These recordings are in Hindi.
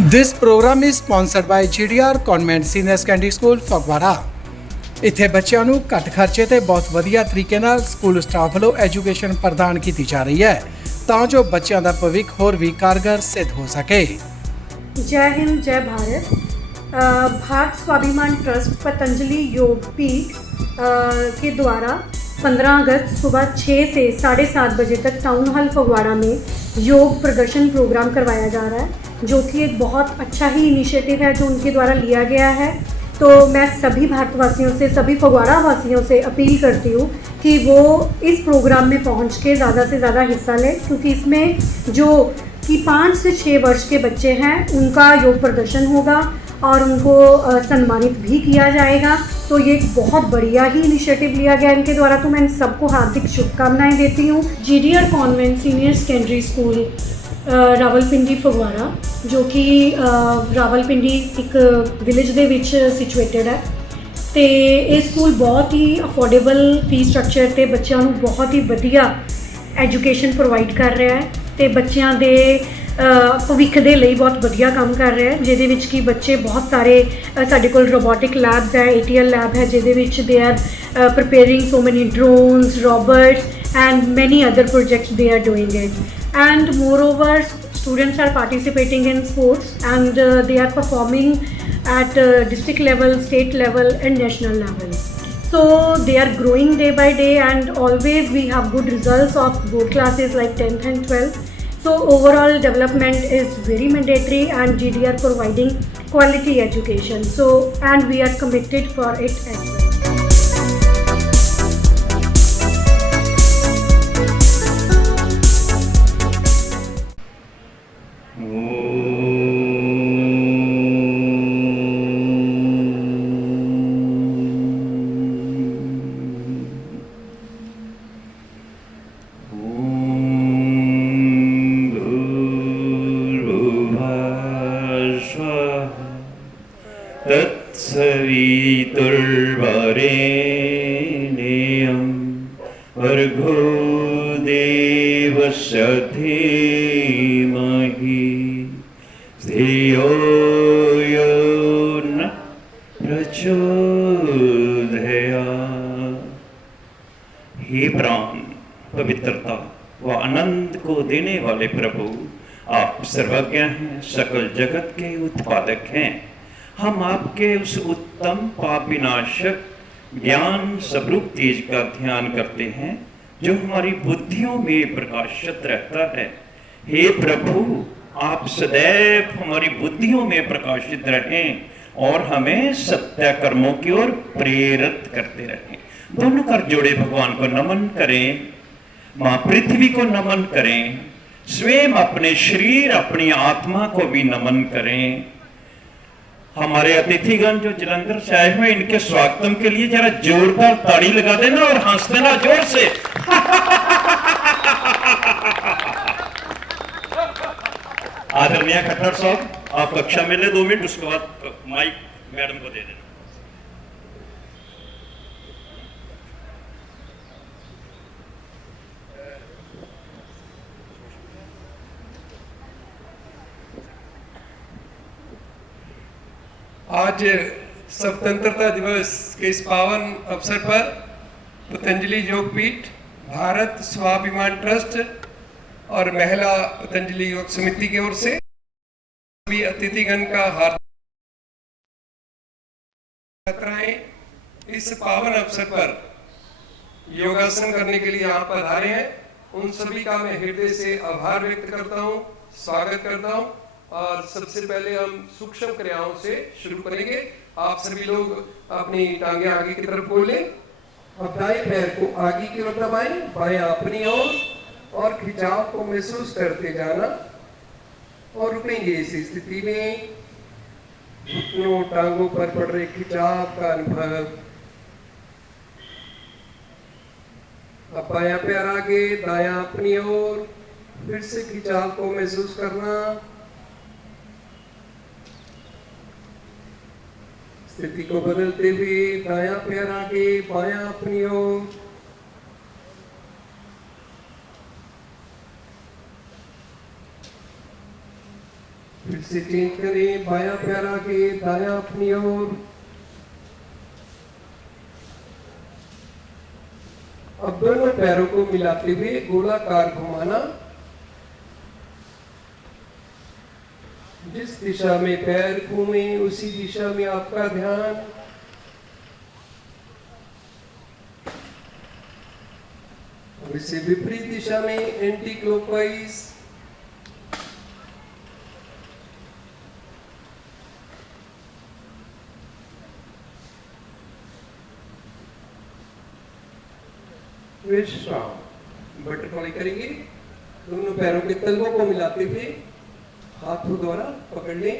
This program is sponsored by GDR Convent Senior Secondary School Phagwara. ਇੱਥੇ ਬੱਚਿਆਂ ਨੂੰ ਘੱਟ ਖਰਚੇ ਤੇ ਬਹੁਤ ਵਧੀਆ ਤਰੀਕੇ ਨਾਲ ਸਕੂਲ ਸਟਾਫ ਵੱਲੋਂ ਐਜੂਕੇਸ਼ਨ ਪ੍ਰਦਾਨ ਕੀਤੀ ਜਾ ਰਹੀ ਹੈ ਤਾਂ ਜੋ ਬੱਚਿਆਂ ਦਾ ਭਵਿੱਖ ਹੋਰ ਵੀ ਕਾਰਗਰ ਸਿੱਧ ਹੋ ਸਕੇ। जय हिंद जय भारत। भारत स्वाभिमान ट्रस्ट पतंजलि योग पीठ के द्वारा 15 अगस्त सुबह 6 से 7:30 बजे तक टाउन हॉल फगवाड़ा में योग प्रदर्शन प्रोग्राम करवाया जा रहा है, जो कि एक बहुत अच्छा ही इनिशिएटिव है जो उनके द्वारा लिया गया है। तो मैं सभी भारतवासियों से, सभी फगवाड़ा वासियों से अपील करती हूँ कि वो इस प्रोग्राम में पहुँच के ज़्यादा से ज़्यादा हिस्सा लें, क्योंकि इसमें जो कि 5 से 6 वर्ष के बच्चे हैं उनका योग प्रदर्शन होगा और उनको सम्मानित भी किया जाएगा। तो ये एक बहुत बढ़िया ही इनिशिएटिव लिया गया इनके द्वारा, तो मैं इन सबको हार्दिक शुभकामनाएं देती हूँ। GDR convent senior secondary school Rawalpindi Phagwara, जो कि रावलपिंडी एक विलेज ਦੇ ਵਿੱਚ ਸਿਚੁਏਟਡ ਹੈ ਤੇ ਇਹ ਸਕੂਲ ਬਹੁਤ ਹੀ ਅਫੋਰਡੇਬਲ ਫੀਸ ਸਟਰਕਚਰ ਤੇ ਬੱਚਿਆਂ ਨੂੰ ਬਹੁਤ ਹੀ ਵਧੀਆ ਐਜੂਕੇਸ਼ਨ ਪ੍ਰੋਵਾਈਡ ਕਰ ਰਿਹਾ ਹੈ ਤੇ ਬੱਚਿਆਂ ਦੇ ਭਵਿੱਖ ਦੇ ਲਈ ਬਹੁਤ ਵਧੀਆ ਕੰਮ ਕਰ ਰਿਹਾ ਹੈ, ਜਿਹਦੇ ਵਿੱਚ ਕਿ ਬੱਚੇ ਬਹੁਤ ਸਾਰੇ ਸਾਡੇ ਕੋਲ ਰੋਬੋਟਿਕ ਲੈਬਸ ਹੈ, ATL ਲੈਬ ਹੈ, ਜਿਹਦੇ ਵਿੱਚ they are preparing so many drones, robots and many other projects they are doing it. And moreover, students are participating in sports and they are performing at district level, state level and national level. So they are growing day by day and always we have good results of board classes like 10th and 12th. So overall development is very mandatory and GDR providing quality education. So and we are committed for it as well. तत्सवितुर्वरेण्यं भर्गो देवस्य धीमहि धियो यो न प्रचोदयात्। हे प्राण, पवित्रता व आनंद को देने वाले प्रभु, आप सर्वज्ञ हैं, सकल जगत के उत्पादक हैं। हम आपके उस उत्तम पाप विनाशक ज्ञान स्वरूप तेज का ध्यान करते हैं जो हमारी बुद्धियों में प्रकाशित रहता है। हे प्रभु, आप सदैव हमारी बुद्धियों में प्रकाशित रहें और हमें सत्य कर्मों की ओर प्रेरित करते रहें। दोनों कर जोड़े भगवान को नमन करें, माँ पृथ्वी को नमन करें, स्वयं अपने शरीर अपनी आत्मा को भी नमन करें। हमारे अतिथिगण जो जलंधर से आए हुए, इनके स्वागतम के लिए जरा जोरदार ताड़ी लगा देना और हंस देना जोर से। आदरणीय खट्टर साहब, आप कक्षा में ले 2 मिनट, उसके बाद माइक मैडम को दे देना। आज स्वतंत्रता दिवस के इस पावन अवसर पर पतंजलि योग पीठ, भारत स्वाभिमान ट्रस्ट और महिला पतंजलि योग समिति की ओर से सभी अतिथिगण का हार्दिक छात्राएं इस पावन अवसर पर योगासन करने के लिए यहाँ पधारे हैं। उन सभी का मैं हृदय से आभार व्यक्त करता हूँ, स्वागत करता हूँ। और सबसे पहले हम सूक्ष्म क्रियाओं से शुरू करेंगे। आप सभी लोग अपनी टांगे आगे की तरफ खोलें, अब दाएं पैर को आगे की ओर दबाएं, बायां अपनी ओर, और खिंचाव को महसूस करते जाना और रुकेंगे इस स्थिति में। घुटनों टांगों पर पड़ रहे खिंचाव का अनुभव। अब बायां पैर आगे, दायां अपनी ओर, फिर से खिंचाव को महसूस करना। स्थिति को बदलते हुए दायां पैर आगे, बायां अपनी ओर, फिर से चेंज करें, बायां पैर आगे, दायां अपनी ओर। अब दोनों पैरों को मिलाते हुए गोलाकार घुमाना। जिस दिशा में पैर घूमे उसी दिशा में आपका ध्यान। अब इसे विपरीत दिशा में एंटी क्लॉकवाइज। विश्राम। बटरफ्लाई करेंगे। दोनों पैरों के तलवों को मिलाते हुए हाथों द्वारा पकड़ लें।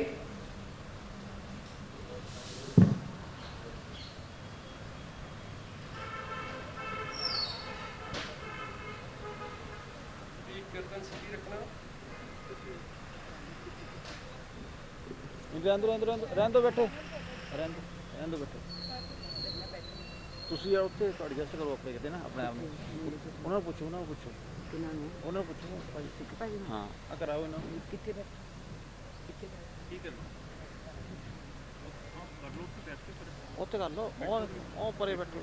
गर्दन सीधी रखना। ਰਹਿਣ ਦੋ ਬੈਠੇ ਰਹਿਣ ਦੋ ਬੈਠੇ ਤੁਸੀਂ ਆ ਉੱਥੇ ਤੁਹਾਡੀ ਗੈਸਟ ਕਰੋ ਆਪਣੇ ਕਿਤੇ ਨਾ ਆਪਣੇ ਆਪ ਨੂੰ ਉਹਨਾਂ ਨੂੰ ਪੁੱਛੋ ਕਿਹਨਾਂ ਨੂੰ ਉਹਨਾਂ ਨੂੰ ਪੁੱਛੋ ਭਾਜੀ ਸਿੱਖ ਭਾਜੀ ਹਾਂ ਆ ਕਰਾਓ ਇਹਨਾਂ ਨੂੰ ਕਿੱਥੇ ਬੈ ਕਿੱਥੇ ਕੀ ਕਰਨਾ ਉੱਥੇ ਕਰ ਲਓ ਉਹ ਪਰੇ ਬੈਠੋ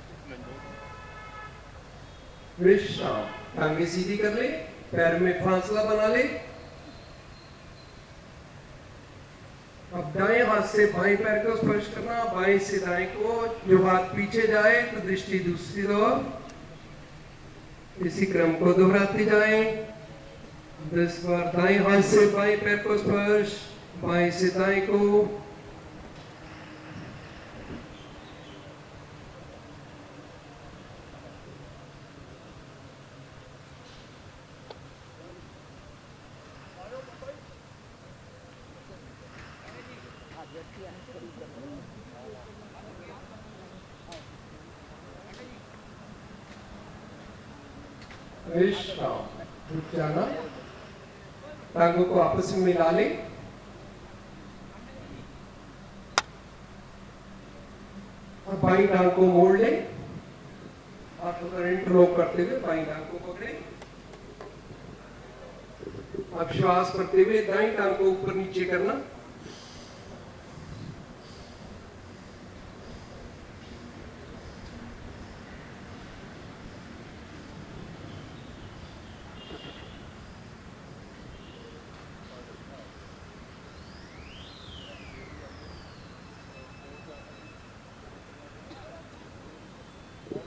विश्राम। टांगे सीधी कर ले, पैर में फासला बना ले। अब दाएं हाथ से बाएं पैर को स्पर्श करना, बाएं से दाएं को। जो हाथ पीछे जाए तो दृष्टि दूसरी ओर। इसी क्रम को दोहराते जाएं। 10 बार दाएं हाथ से बाएं पैर को स्पर्श, बाएं से दाएं को। विश्राम। रुक जाना। टांगों को आपस में मिला ले। और बाईं टांग को मोड़ ले। हाथों का इंटरलॉक करते हुए बाईं टांग को पकड़े। अब श्वास करते हुए दाईं टांग को ऊपर नीचे करना।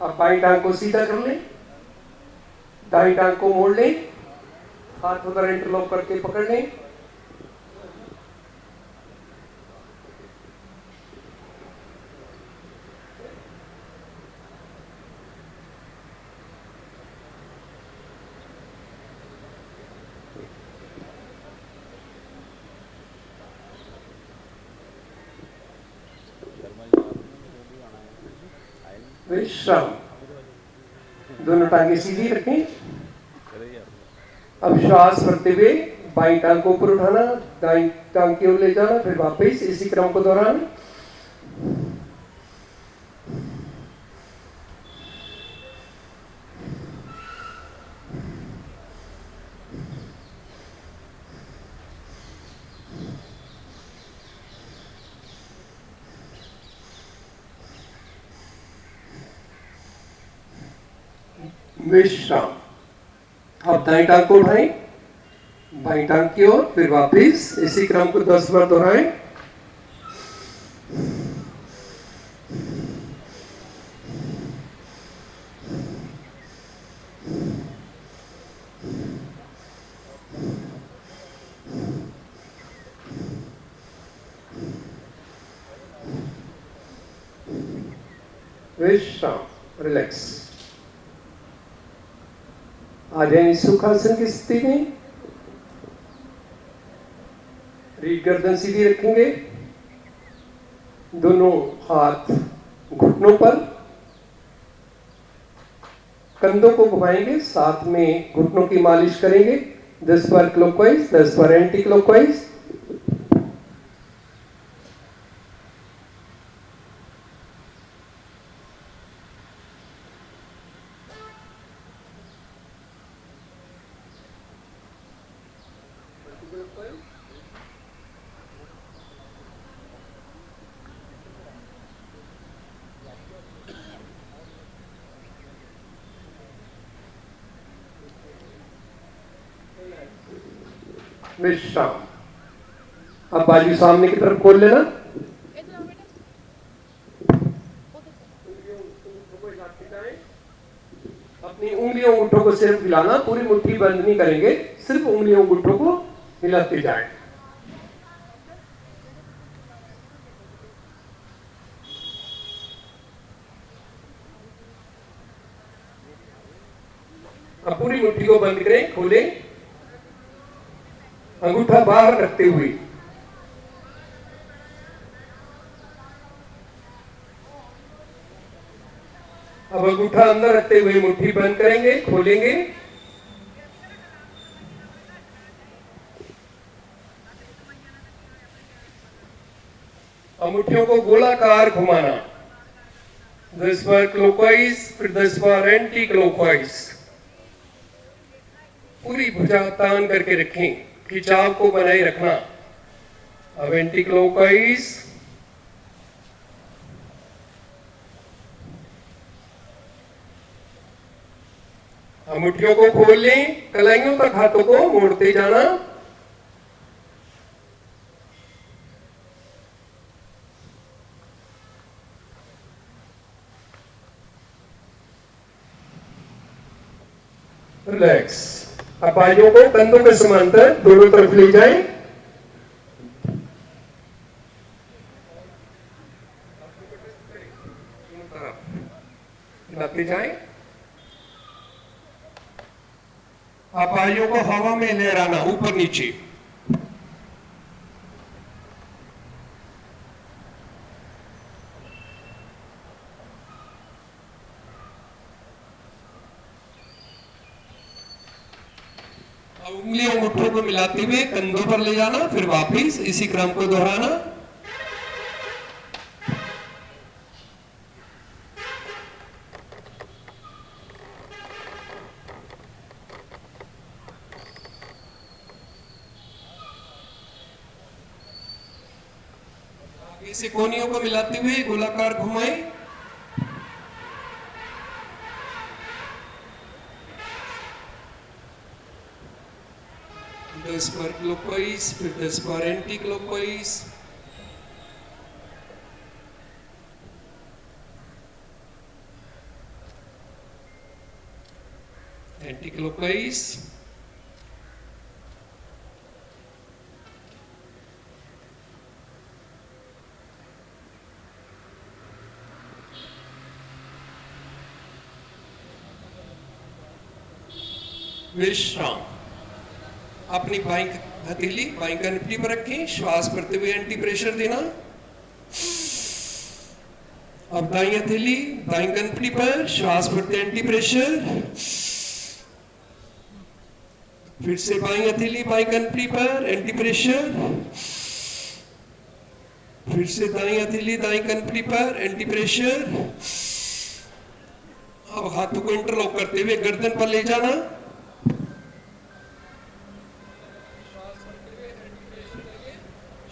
अब बाईं टांग को सीधा कर ले। दाईं टांग को मोड़ ले। हाथों का इंटरलॉक करके पकड़ ले। विश्राम। दोनों टांगे सीधी रखें। अब श्वास भरते हुए बाईं टांग को ऊपर उठाना, दाईं टांग की ओर ले जाना, फिर वापस इसी क्रम को दोहराना। विश्राम। अब दाईं टांग को उठाएं, बाईं टांग की ओर, फिर वापस इसी क्रम को 10 बार दोहराएं। विश्राम। रिलैक्स। आ जाए सुखासन की स्थिति में। रीढ़ गर्दन सीधी रखेंगे। दोनों हाथ घुटनों पर, कंधों को घुमाएंगे, साथ में घुटनों की मालिश करेंगे। 10 बार क्लॉकवाइज, 10 बार एंटी क्लॉकवाइज। विश्राम। अब बाजू सामने की तरफ खोल लेना। अपनी उंगलियों अंगूठों को सिर्फ हिलाना, पूरी मुट्ठी बंद नहीं करेंगे, सिर्फ उंगलियों अंगूठों को हिलाते जाए। अब पूरी मुट्ठी को बंद करें, खोलें, अंगूठा बाहर रखते हुए। अब अंगूठा अंदर रखते हुए मुट्ठी बंद करेंगे, खोलेंगे, अंगूठियों को गोलाकार घुमाना, 10 बार क्लॉकवाइज, फिर 10 बार एंटी क्लॉकवाइज। पूरी भुजा तान करके रखें, खिंचाव को बनाए रखना। अब एंटी क्लॉकवाइज, मुट्ठियों को खोल लें, कलाइयों तक हाथों को मोड़ते जाना। रिलैक्स। अब बाजुओं को कंधों के समांतर दोनों तरफ ले जाएं। हिलाते जाएं। आप बाजुओं को हवा में लहराना, ऊपर नीचे। उंगलियों मुट्ठों को मिलाते हुए कंधों पर ले जाना, फिर वापस इसी क्रम को दोहराना। आगे से कोनियों को मिलाते हुए गोलाकार घुमाएं। दस बार क्लॉकवाइज, फिर 10 बार एंटी क्लॉकवाइज। Anti clockwise. विश्राम। अपनी बाईं हथेली बाईं कनपटी पर रखें, श्वास भरते हुए एंटी प्रेशर देना। अब दाईं हथेली दाईं कनपटी पर, श्वास भरते एंटी प्रेशर। फिर से बाईं हथेली बाईं कनपटी पर, एंटी प्रेशर। फिर से दाईं हथेली दाईं कनपटी पर, एंटी प्रेशर। अब हाथों को इंटरलॉक करते हुए गर्दन पर ले जाना।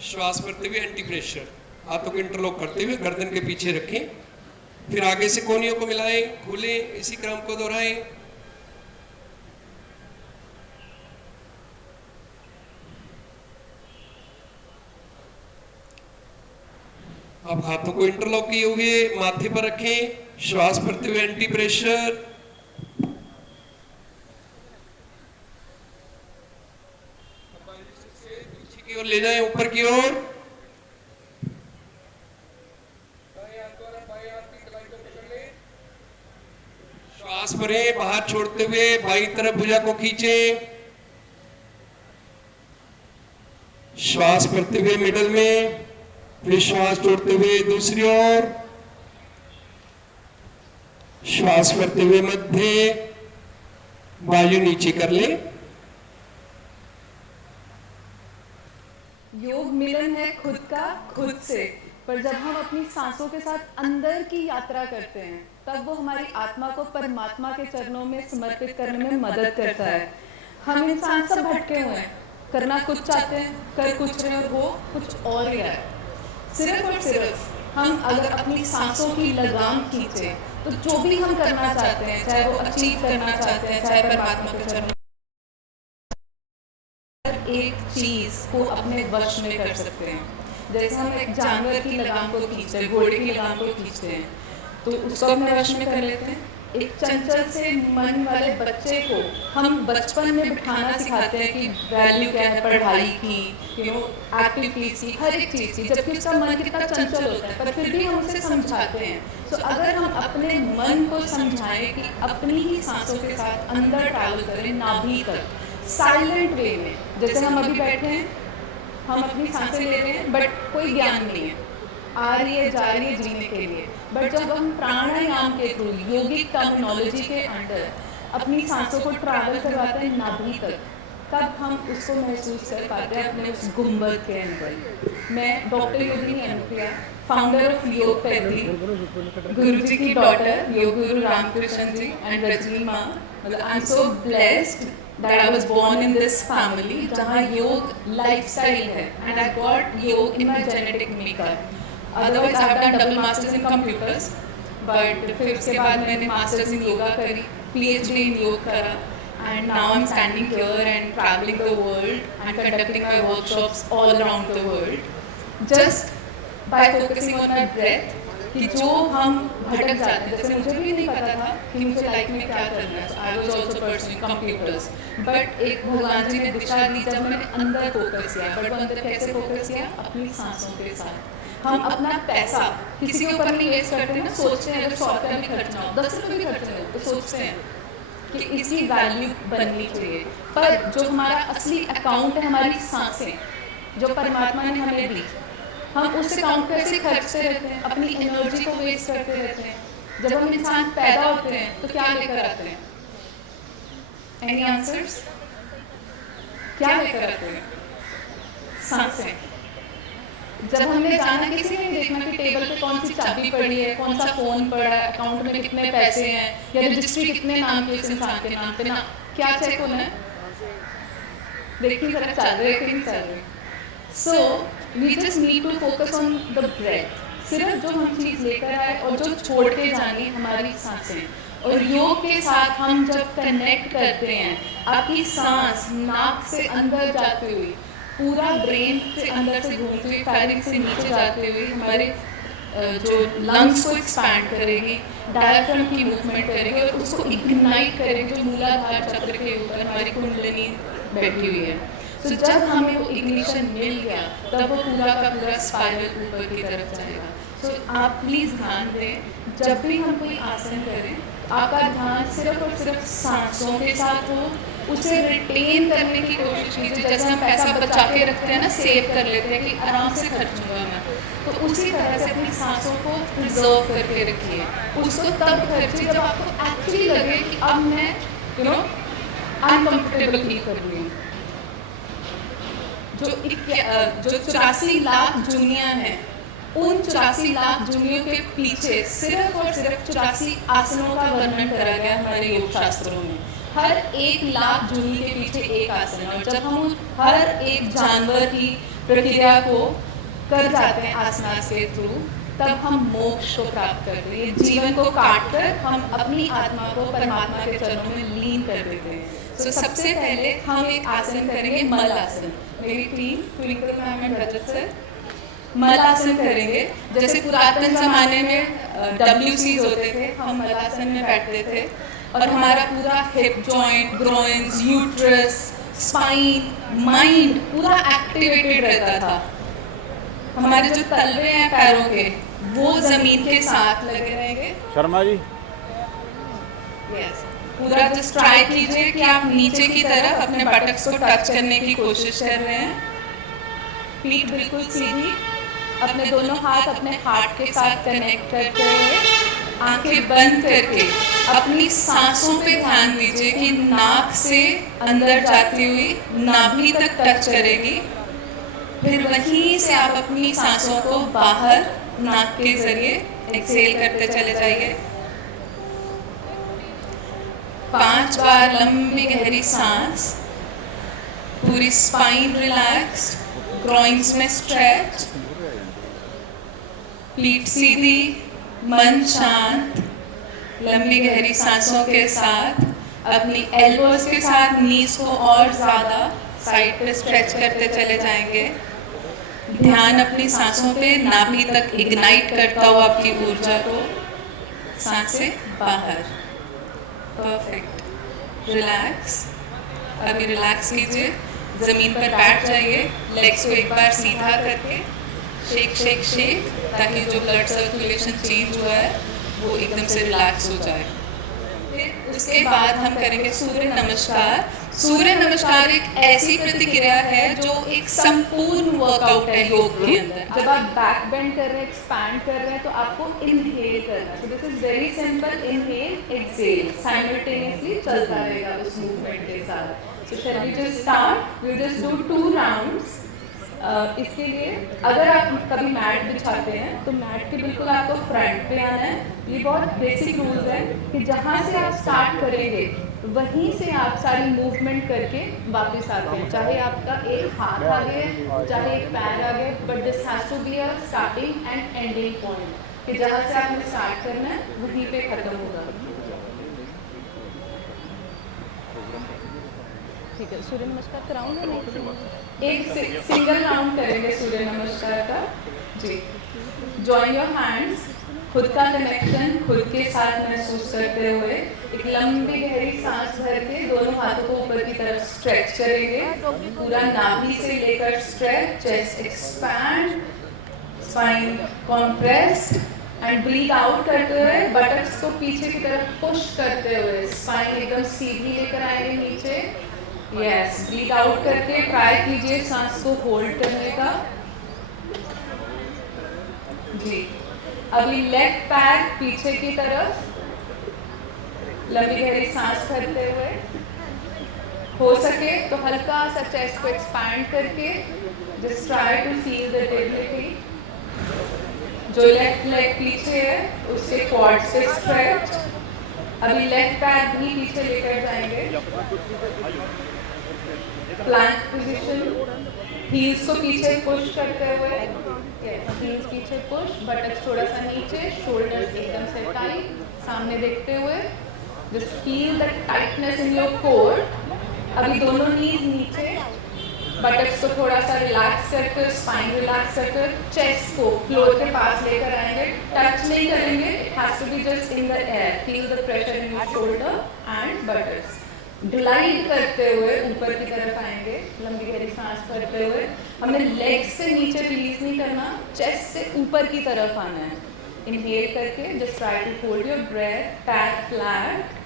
श्वास भरते हुए एंटी प्रेशर, हाथों को इंटरलॉक करते हुए गर्दन के पीछे रखें। फिर आगे से कोनियों को मिलाएं, खोलें, इसी क्रम को दोहराएं। अब हाथों को इंटरलॉक किए हुए माथे पर रखें, श्वास भरते हुए एंटी प्रेशर। और ले जाएं ऊपर की ओर। श्वास भरें, बाहर छोड़ते हुए बाईं तरफ भुजा को खींचें। श्वास भरते हुए मिडल में, फिर श्वास छोड़ते हुए दूसरी ओर। श्वास भरते हुए मध्य, बाजू नीचे कर लें। योग मिलन है खुद का खुद से, पर जब हम अपनी सांसों के साथ अंदर की यात्रा करते हैं तब वो हमारी आत्मा को परमात्मा के चरणों में समर्पित करने में मदद करता है। हम इंसान सब भटके हुए हैं, करना कुछ चाहते हैं, कर कुछ रहे और हो कुछ और ही है। सिर्फ और सिर्फ हम अगर अपनी सांसों की लगाम खींचे तो जो भी हम करना चाहते हैं, चाहे वो अचीव करना चाहते हैं, चाहे परमात्मा के चरणों एक चीज़ को अपने वश में कर सकते हैं। जैसे हम एक जानवर की लगाम को खींचते हैं, घोड़े की लगाम को खींचते हैं, तो उसको अपने वश में कर लेते हैं। एक चंचल से मन वाले बच्चे को हम बचपन में बिठाना सिखाते हैं कि वैल्यू क्या है पढ़ाई की, एक्टिविटीज़ की, हर एक चीज़ की, जबकि उसका मन कितना चंचल होता है, पर फिर भी हम उसे समझाते हैं। तो अगर हम अपने मन को समझाएं कि अपनी ही सांसों के साथ अंदर ट्रैवल करें, नाभि तक, साइलेंट वे में, जैसे हम अभी बैठे हैं, हम अपनी सांसें ले रहे हैं, बट कोई ज्ञान नहीं है, आ रही है जा रही है जीने के लिए। बट जब हम प्राणायाम के थ्रू, योगिक टर्मिनोलॉजी के अंडर अपनी सांसों को ट्रैवल करवाते हैं नाभि तक, तब हम उसको महसूस कर पाते हैं अपने उस गुंबद के अंदर। मैं doctor Yogini Anupriya, founder of योग पैदी, गुरु जी की daughter, yoga guru Ramakrishna ji and Rajni माँ, मतलब आई am so blessed that I was born in this family जहाँ योग lifestyle है, and I got योग in my genetic makeup. Otherwise I've done double masters in computers, but फिर उसके बाद मैंने masters in yoga करी, PhD in योग करा, and now I'm standing here and traveling the world and conducting my workshops all around the world, just by focusing on my breath. कि जो हम भटक जाते हैं, जैसे मुझे भी नहीं पता था कि मुझे लाइफ में क्या करना है, I was also pursuing computers, but एक भगवान जी ने दिशा दी जब मैंने अंदर फोकस किया। बट वो अंदर कैसे फोकस किया? अपनी सांसों के साथ। हम अपना पैसा किसी के ऊपर नहीं वेस्ट करते ना, सोचते हैं अगर 100 रुपया भी खर्चना हो, 10 रुपये भी खर्चना हो, तो सोचते हैं कि इसकी वैल्यू बननी चाहिए। पर जो हमारा असली अकाउंट है, हमारी सांसें जो परमात्मा ने हमें दी, हम उस अकाउंट पे ऐसे खर्चते रहते हैं, अपनी एनर्जी को वेस्ट करते रहते हैं। जब हम इंसान पैदा होते हैं तो क्या लेकर आते हैं? Any answers? क्या लेकर आते हैं? सांसें। जब हमने जाना, किसी ने देखना कि टेबल पे कौन सी चाबी पड़ी है, कौन सा फोन पड़ा है, अकाउंट में कितने पैसे हैं, या रजिस्ट्री कितने नाम की इस इंसान के नाम पे, ना क्या चेक होना है? देखिए जरा चल रहे कि नहीं चल रहे। So we just need to focus on the breath. सिर्फ जो हम चीज़ लेकर आए और जो छोड़ के जानी, हमारी सांसें। और योग के साथ हम जब कनेक्ट करते हैं, आपकी सांस नाक से अंदर जाते हुए, पूरा ब्रेन से अंदर से घूमती हुई, फैरिंग से नीचे जाते हुए हमारे जो लंग्स को एक्सपैंड करेगी, डायफ्राम की मूवमेंट करेगी और उसको इग्नाइट करेगी, जो मूलाधार चक्र के ऊपर हमारी कुंडलिनी बैठी हुई है। तो जब हमें वो इग्निशन मिल गया, तब वो पूरा का पूरा स्पाइरल ऊपर की तरफ जाएगा। तो आप प्लीज़ ध्यान दें, जब भी हम कोई आसन करें, आपका ध्यान सिर्फ और सिर्फ सांसों के साथ हो, उसे रिटेन करने की कोशिश कीजिए। जैसे हम पैसा बचा के रखते हैं ना, सेव कर लेते हैं कि आराम से खर्चूंगा मैं, तो उसी तरह से अपनी सांसों को प्रिजर्व करके रखिए। उसको तब खर्चिए जब आपको एक्चुअली लगे कि अब मैं अनकम्फर्टेबल फील कर रही हूँ। जो 84 लाख जूनियाँ हैं, उन 84 लाख जूनियों के पीछे सिर्फ और सिर्फ 84 आसनों का वर्णन करा गया है हमारे योग शास्त्रों में। हर 1 लाख जूनी के पीछे एक आसन है, और जब हम हर एक जानवर की प्रक्रिया को कर जाते हैं आसनास के थ्रू, तब हम मोक्ष को प्राप्त करते हैं। जीवन को काट कर हम अपनी आत्मा को परमात्मा के चरणों में लीन कर देते हैं। तो सबसे पहले हम एक आसन करेंगे, मल आसन। मेरी team twinkle ma'am and Rajat sir मल आसन करेंगे। जैसे पुरातन जमाने में WCs होते थे, हम मल आसन में बैठते थे और हमारा पूरा hip joint, groins, uterus, spine, mind पूरा एक्टिवेटेड रहता था। हमारे जो तलवे हैं पैरों के, वो जमीन के साथ लगे रहेंगे। शर्मा जी, यस, पूरा जस्ट ट्राई कीजिए कि आप नीचे की तरफ अपने बटक्स को टच करने की कोशिश कर रहे हैं। पीठ बिल्कुल सीधी, अपने दोनों हाथ अपने हार्ट के साथ कनेक्ट करते हुए, आंखें बंद करके अपनी सांसों पे ध्यान दीजिए कि नाक से अंदर जाती हुई नाभि तक टच करेगी। फिर वहीं से आप अपनी सांसों को बाहर नाक के जरिए एक्सहेल करते चले जाइए। 5 बार लंबी गहरी सांस, पूरी स्पाइन रिलैक्स्ड, ग्रोइंस में स्ट्रेच, पीठ सीधी, मन शांत। लंबी गहरी सांसों के साथ अपनी एल्बोज के साथ नीज को और ज़्यादा साइड पे स्ट्रेच करते चले जाएंगे। ध्यान अपनी सांसों पे, नाभि तक इग्नाइट करता हुआ आपकी ऊर्जा को, सांसें बाहर। परफेक्ट। रिलैक्स। अभी रिलैक्स कीजिए, जमीन पर बैठ जाइए, लेग्स को एक बार सीधा करके शेक शेक शेक, ताकि जो ब्लड सर्कुलेशन चेंज हुआ है वो एकदम से रिलैक्स हो जाए। फिर उसके बाद हम करेंगे सूर्य नमस्कार। सूर्य नमस्कार एक ऐसी प्रतिक्रिया है जो एक संपूर्ण वर्कआउट है योग के अंदर। जब आप बैक बेंड कर रहे हैं, एक्सपैंड कर रहे हैं, तो आपको इनहेल करना है। So this is very simple, inhale exhale simultaneously चलता रहेगा उस मूवमेंट के साथ। So shall we just start, we just do 2 rounds. इसके लिए अगर आप कभी मैट बिछाते हैं तो मैट के बिल्कुल आपको फ्रंट पे आना है। ये बहुत बेसिक रूल्स है कि जहाँ से आप स्टार्ट करेंगे वहीं से आप सारी मूवमेंट करके वापस आते हैं। चाहे आपका एक हाथ आगे है, चाहे एक पैर आगे, but this has to be a starting and ending point, कि जहाँ से आपने स्टार्ट करना है वहीं पे खत्म होगा। ठीक है, सूर्य नमस्कार कराऊंगा नहीं, एक सिंगल राउंड करेंगे सूर्य नमस्कार का। जी, जॉइन योर हैंड्स, खुद का कनेक्शन खुद के साथ महसूस करते हुए एक लंबी गहरी सांस भर के दोनों हाथों को ऊपर की तरफ स्ट्रेच करेंगे। पूरा नाभि से लेकर stretch, chest expand, spine compressed, and breathe out करते हुए बटक्स को पीछे की तरफ पुश करते हुए स्पाइन एकदम सीधी लेकर आएंगे नीचे। यस, ब्रीथ आउट करके ट्राई कीजिए सांस को होल्ड करने का। जी, अभी लेफ्ट पैर पीछे की तरफ, लंबी गहरी सांस भरते हुए, हो सके तो हल्का सा चेस्ट को एक्सपैंड करके just try to feel the debility. जो लेफ्ट लेग पीछे है उसके क्वाड से स्ट्रेच। अभी लेफ्ट पैर भी पीछे लेकर जाएंगे, प्लैंक पोजीशन, हील्स को पीछे पुश करते हुए, हील्स पीछे पुश, बटक्स थोड़ा सा नीचे, शोल्डर्स एकदम से टाइट, सामने देखते हुए, just feel the tightness in your core. अभी दोनों नीज नीचे, बटक्स को थोड़ा सा रिलैक्स करके, स्पाइन रिलैक्स करके, चेस्ट को फ्लोर के पास लेकर आएंगे, टच नहीं करेंगे, it has to be just in the air. Feel the pressure in your shoulder and buttocks. Glide करते हुए ऊपर की तरफ आएंगे, लंबी गहरी सांस भरते हुए। हमने लेग से नीचे रिलीज नहीं करना, चेस्ट से ऊपर की तरफ आना है। इनहेल करके just try to hold your breath, back flat.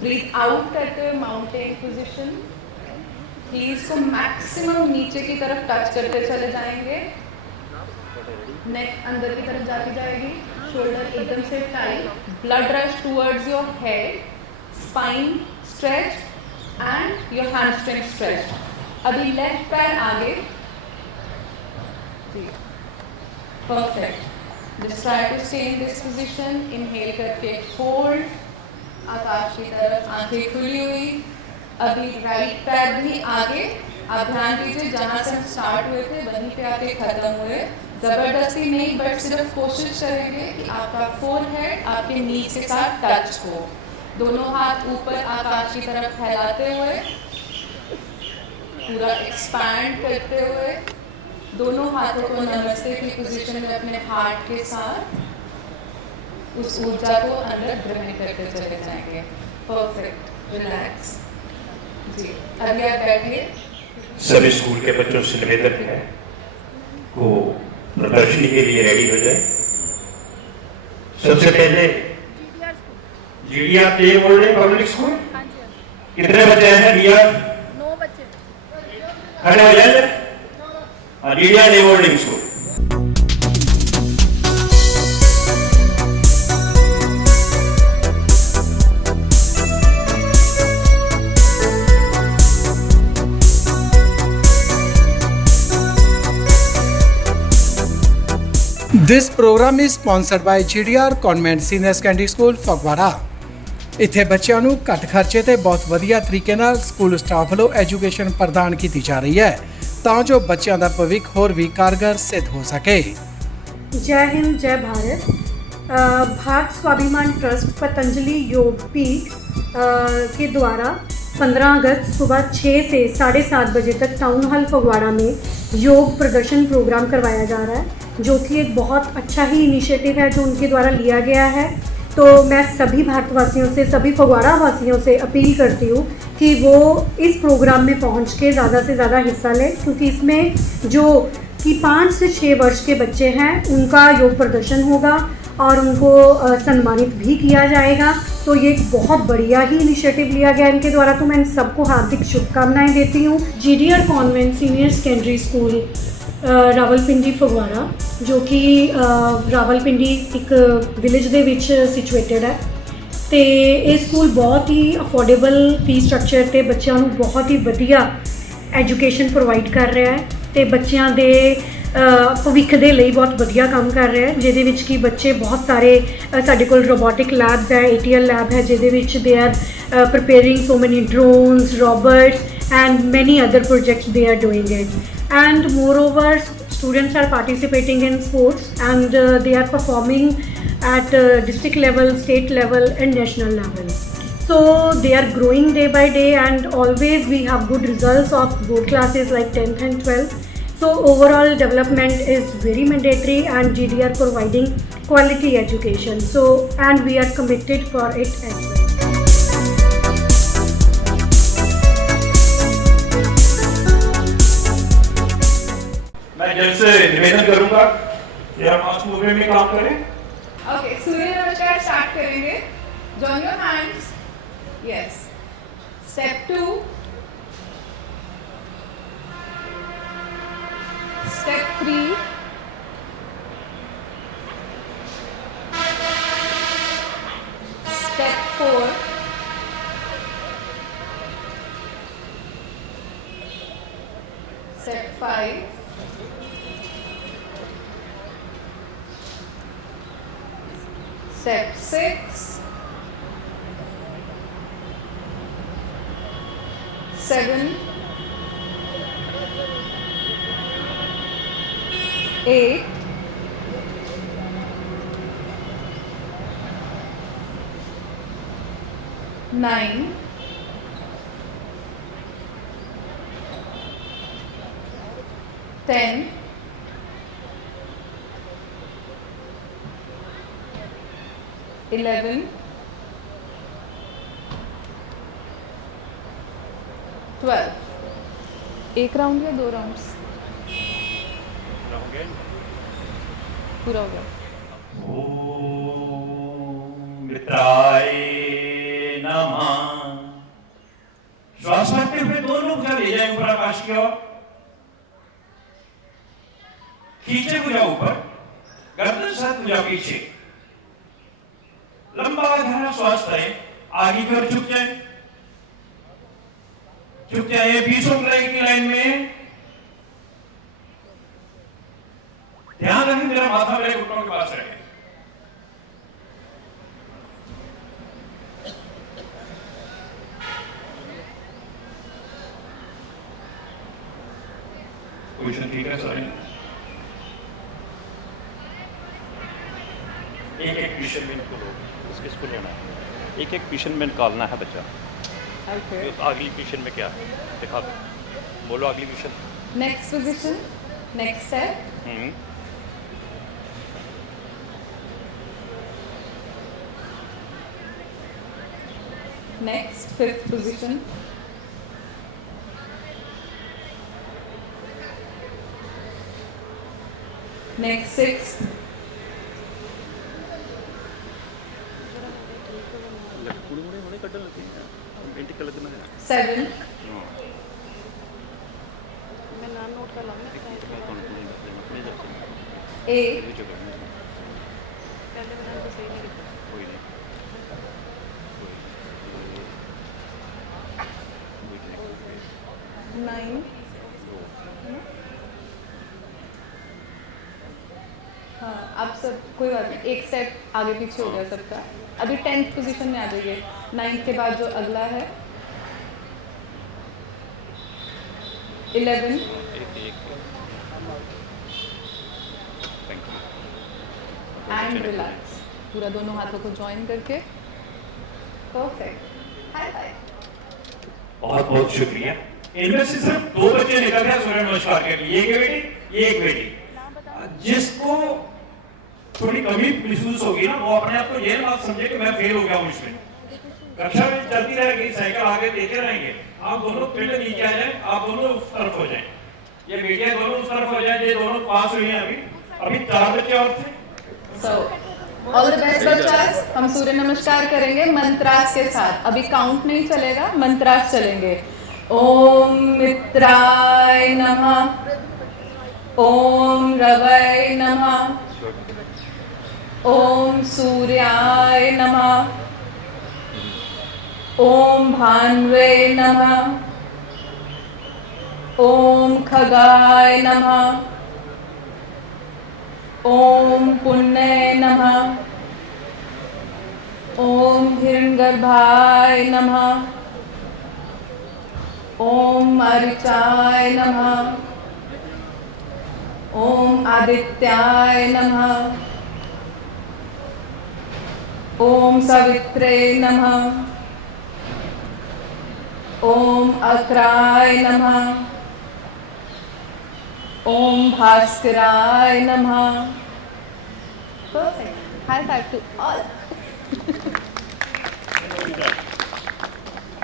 Breathe out करते हुए माउंटेन पोजीशन। हील्स को मैक्सिमम नीचे की तरफ टच करते चले जाएंगे। नेक अंदर की तरफ जाती जाएगी, शोल्डर एकदम से tight, blood rush towards your head, spine stretch and your hamstring stretch. अभी लेफ्ट पैर आगे, perfect. Just try to stay in this position. Inhale करके होल्ड, आकाश की तरफ आंखें खुली हुई। अभी राइट पैर भी आगे, आप ध्यान दीजिए जहाँ से हम स्टार्ट हुए थे वहीं पे आके खत्म हुए। जबरदस्ती नहीं, बट सिर्फ कोशिश करेंगे कि आपका फोरहेड आपके नीज के साथ टच हो। दोनों हाथ ऊपर आकाश की तरफ फैलाते हुए, पूरा एक्सपैंड करते हुए, दोनों हाथों को नमस्ते की पोजीशन में अपने हार्ट के साथ उस ऊर्जा को अंदर ग्रहण करते चले जाएंगे। Perfect, relax. जी, अभी आप बैठिए। सभी स्कूल के बच्चों से निवेदन है वो प्रदर्शनी के लिए रेडी हो जाए। सबसे पहले जीडीआर प्ले बोल रहे पब्लिक स्कूल, कितने बच्चे हैं डीआर? 9 बच्चे खड़े हो जाए। GDR day boarding school. This program is sponsored by GDR Convent Senior Secondary School Phagwara. ਇੱਥੇ ਬੱਚਿਆਂ ਨੂੰ ਘੱਟ ਖਰਚੇ ਤੇ ਬਹੁਤ ਵਧੀਆ ਤਰੀਕੇ ਨਾਲ ਸਕੂਲ ਸਟਾਫ ਵੱਲੋਂ ਐਜੂਕੇਸ਼ਨ ਪ੍ਰਦਾਨ ਕੀਤੀ ਜਾ ਰਹੀ ਹੈ ਤਾਂ ਜੋ ਬੱਚਿਆਂ ਦਾ ਭਵਿੱਖ ਹੋਰ ਵੀ ਕਾਰਗਰ ਸਿੱਧ ਹੋ ਸਕੇ। जय हिंद, जय भारत। भारत स्वाभिमान ट्रस्ट पतंजलि योग पीठ के द्वारा 15 अगस्त सुबह 6 से 7:30 बजे तक टाउन हॉल फगवाड़ा में योग प्रदर्शन प्रोग्राम करवाया जा रहा है, जो कि एक बहुत अच्छा ही इनिशिएटिव है जो उनके द्वारा लिया गया है। तो मैं सभी भारतवासियों से, सभी फगवाड़ा वासियों से अपील करती हूँ कि वो इस प्रोग्राम में पहुँच के ज़्यादा से ज़्यादा हिस्सा लें, क्योंकि इसमें जो कि 5 से 6 वर्ष के बच्चे हैं उनका योग प्रदर्शन होगा और उनको सम्मानित भी किया जाएगा। तो ये एक बहुत बढ़िया ही इनिशिएटिव लिया गया इनके द्वारा, तो मैं इन सबको हार्दिक शुभकामनाएं देती हूँ। GDR convent senior secondary school Rawalpindi Phagwara, जो कि रावलपिंडी एक विलेज ਦੇ ਵਿੱਚ ਸਿਚੁਏਟਡ ਹੈ ਤੇ ਇਹ ਸਕੂਲ ਬਹੁਤ ਹੀ ਅਫੋਰਡੇਬਲ ਫੀਸ ਸਟਰਕਚਰ ਤੇ ਬੱਚਿਆਂ ਨੂੰ ਬਹੁਤ ਹੀ ਵਧੀਆ ਐਜੂਕੇਸ਼ਨ ਪ੍ਰੋਵਾਈਡ ਕਰ ਰਿਹਾ ਹੈ ਤੇ ਬੱਚਿਆਂ ਦੇ ਭਵਿੱਖ ਦੇ ਲਈ ਬਹੁਤ ਵਧੀਆ ਕੰਮ ਕਰ ਰਿਹਾ ਹੈ, ਜਿਹਦੇ ਵਿੱਚ ਕਿ ਬੱਚੇ ਬਹੁਤ ਸਾਰੇ ਸਾਡੇ ਕੋਲ ਰੋਬੋਟਿਕ ਲੈਬਸ ਹੈ, ATL ਲੈਬ ਹੈ, ਜਿਹਦੇ ਵਿੱਚ they are preparing so many drones, robots and many other projects they are doing it. And moreover, students are participating in sports and they are performing at district level, state level and national level. So they are growing day by day and always we have good results of board classes like 10th and 12th. So overall development is very mandatory and GDR providing quality education. So and we are committed for it as well. मैं जैसे निवेदन करूंगा कि हम मास मूवमेंट में काम करें। ओके, सूर्य नमस्कार स्टार्ट करेंगे। Join your hands. Yes. Step 2, step 3, step 4, step 5, step 6, 7, 8, 9, 10, 11, 12। एक राउंड या 2 राउंड्स? पूरा हो गया। ओम मित्राय नमः। श्वास लेते हुए दोनों भुजा ले जाएं ऊपर आकाश की ओर, खींचे भुजा ऊपर, गर्दन साथ भुजा पीछे, लंबा गहरा श्वास लें, आगे की ओर झुक जाए, झुक जाए 20 उंगली की लाइन में। ध्यान रखें मेरा माथा मेरे घुटनों के पास रहे। पोजीशन ठीक है सारे? एक एक पीछे में इनको लो, इसको लेना है, एक एक पीछे में निकालना है बच्चा। Okay. अगली पोजीशन में क्या है दिखा दो, बोलो अगली position. Next position, next step, next 5th position, next 6th, होने कटन लगती है, पेंटिंग का लगना है। 7, मैं नाम नोट कर लूँगी। 8, पहले मैंने तो सही नहीं लिखा। कोई नहीं, 9, हाँ अब सब कोई बात नहीं, एक स्टेप आगे पीछे हो गया सबका। अभी 10th पोजीशन में आ जाइए। 9th के बाद जो अगला है 11, एंड रिलैक्स, पूरा दोनों हाथों को ज्वाइन करके। Perfect, high five. बहुत बहुत शुक्रिया। इनमें से सिर्फ 2 बच्चे निकल गए सूर्य नमस्कार के लिए, ये बेटी, ये एक बेटी। जिसको थोड़ी कमी महसूस होगी ना, वो अपने आप को ये मत समझे कि मैं फेल हो गया हूँ इसमें। कक्षा में चलती रहेगी, साइकिल आगे देते रहेंगे, आप दोनों फील्ड नीचे आ जाए, आप दोनों उस तरफ हो जाए, ये बेटियां दोनों उस तरफ हो जाए, ये दोनों पास हुई हैं। अभी 4 बच्चे और थे। So, ऑल द बेस्ट बच्चास। हम सूर्य नमस्कार करेंगे मंत्रास के साथ। अभी काउंट नहीं चलेगा, मंत्रास चलेंगे। ओम मित्राय नमः, ओम रवै नमः, ओम सूर्याय नमः, ओम भान्वे नमः, ओम खगाय नमः, ओम पुण्य नमः, ओम हिरण्यगर्भाय नमः, ओम मारीचाय नमः, ओम आदित्याय नमः, ओम सवित्रे नमः, ओम अक्राय नमः, ओम भास्कराय नमः। Perfect. High five to all.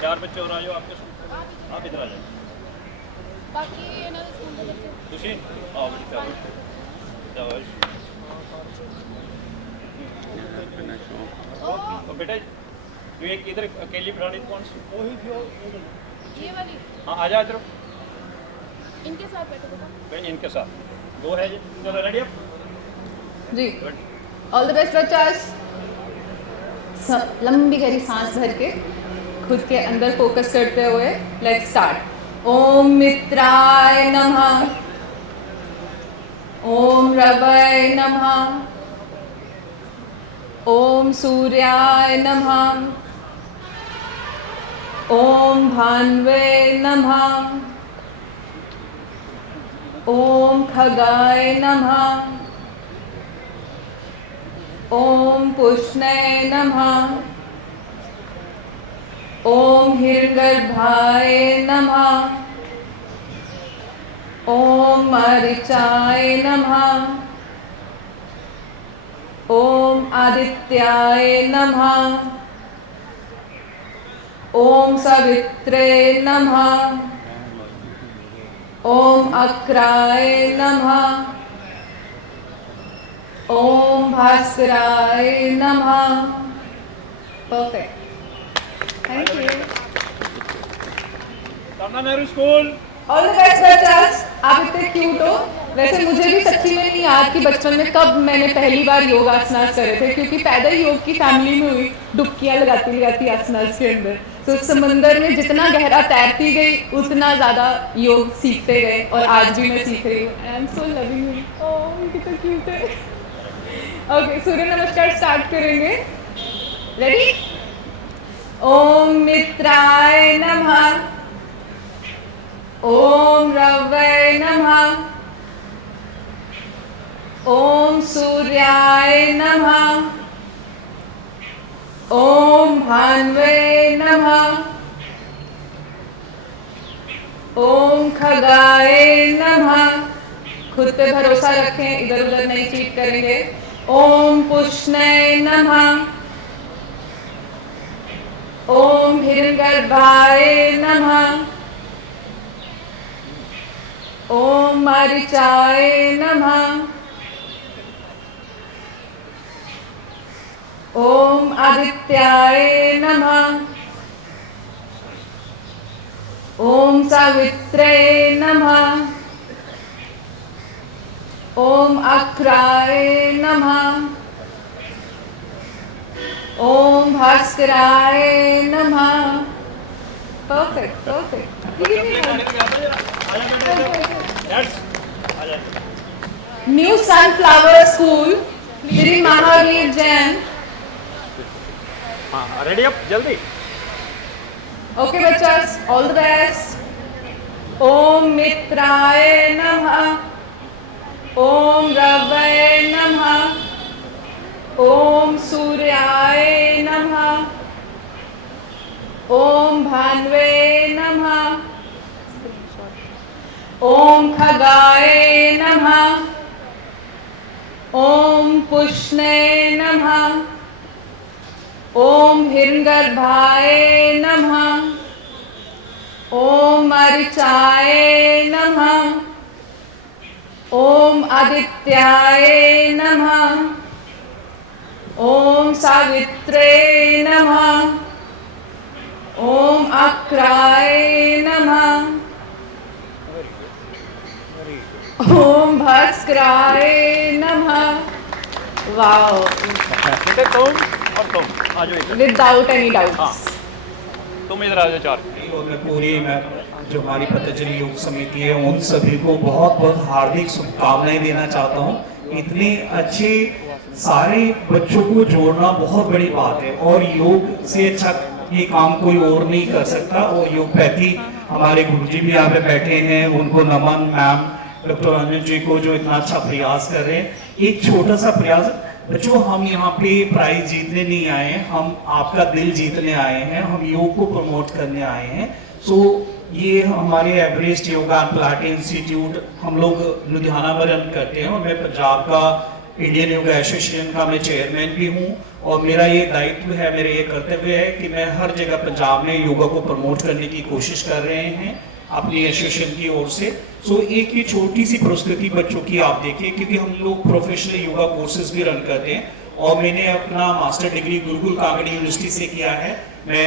4 बच्चे और आ जाओ आपके स्कूल, आप इधर आ जाओ। बाकी ये ना स्कूल के बच्चे खुशी आओ बेटा, जाओ। तो बेटा तू एक इधर अकेली बिठानी, कौन सी? ये वाली हाँ आ जा इधर, इनके साथ बैठो बेटा। इनके साथ 2 है जी। चलो रेडी अब जी, ऑल द बेस्ट बच्चास। लंबी गहरी सांस भर के खुद के अंदर फोकस करते हुए लेट्स स्टार्ट। ओम मित्राय नमः, ओम रवै नमः, ओम सूर्याय नमः, ओम भान्वे नमः, ओम खगाय नमः, ओम पुष्णे नमः, ओम हिरण्यगर्भाय नमः, ओम मारीचाय नमः, ओम आदित्याय नमः, ओम सवित्रे नमः, ओम अक्राय नमः, ओम भास्कराय नमः। Perfect, thank you. Samna Nehru school. All the best बच्चास। आप इतने क्यूट हो। वैसे मुझे भी सच्ची में नहीं याद कि बचपन में कब मैंने पहली बार योग आसनास करे थे, क्योंकि पैदा ही योग की फैमिली में हुई, डुबकियां लगाती लगाती आसनास के अंदर। तो समंदर में जितना गहरा तैरती गई उतना ज़्यादा योग सीखते गए, और आज भी मैं सीख रही हूँ। I am so loving you. ओह कितना क्यूट है। ओके, सूर्य नमस्कार स्टार्ट करेंगे। रेडी? ओम मित्राय नमः, ओम रवै नमः, ओम सूर्याय नमः, ओम भान्वे नमः, ओम खगाय नमः। खुद पे भरोसा रखें, इधर उधर नहीं चीट करेंगे। ओम पुष्णे नमः, ओम हिरण्यगर्भाय नमः, ओम मारीचाय नमः, ओम आदित्याय नमः, ओम सावित्रे नमः, ओम अक्राय नमः, ओम भास्कराय नमः। Perfect, perfect. New sunflower school, Shri Mahavir Jain. हाँ रेडी अब जल्दी। ओके बच्चास, ऑल द बेस्ट। ओम मित्राय नमः, ओम रवै नमः, ओम सूर्याय नमः, ओम भान्वे नमः। ओम खगाय नमः। ओम पुष्णे नमः। ओम हिरण्यगर्भाय नमः। ओम मारीचाय नमः। ओम आदित्याय नमः। ओम सावित्रे नमः। ओम अक्राय नमः। ओम भास्कराय नमः। वाओ, तुम और तुम आ जाओ इधर। Without any doubt. हाँ, तुम इधर आ जाओ चार। और मैं जो हमारी पतंजलि योग समिति है उन सभी को बहुत बहुत हार्दिक शुभकामनाएं देना चाहता हूँ। इतने अच्छे सारे बच्चों को जोड़ना बहुत बड़ी बात है और योग से अच्छा ये काम कोई और नहीं कर सकता। और योगपैथी हमारे गुरुजी भी यहाँ पे बैठे हैं, उनको नमन। मैम डॉक्टर अनिल जी को जो इतना अच्छा प्रयास कर रहे हैं। एक छोटा सा प्रयास बच्चों, हम यहाँ पे प्राइज जीतने नहीं आए हैं, हम आपका दिल जीतने आए हैं, हम योग को प्रमोट करने आए हैं। सो ये हमारे Everest yoga and Pilates institute हम लोग लुधियाना में रन करते हैं और मैं पंजाब का इंडियन योगा एसोसिएशन का मैं चेयरमैन भी हूँ। और मेरा ये दायित्व है, मेरा ये कर्तव्य है कि मैं हर जगह पंजाब में योगा को प्रमोट करने की कोशिश कर रहे हैं अपनी एसोसिएशन की ओर से। सो एक ये छोटी सी प्रस्तुति बच्चों की आप देखिए, क्योंकि हम लोग प्रोफेशनल योगा कोर्सेज भी रन करते हैं और मैंने अपना master degree Gurukul Kangri university से किया है। मैं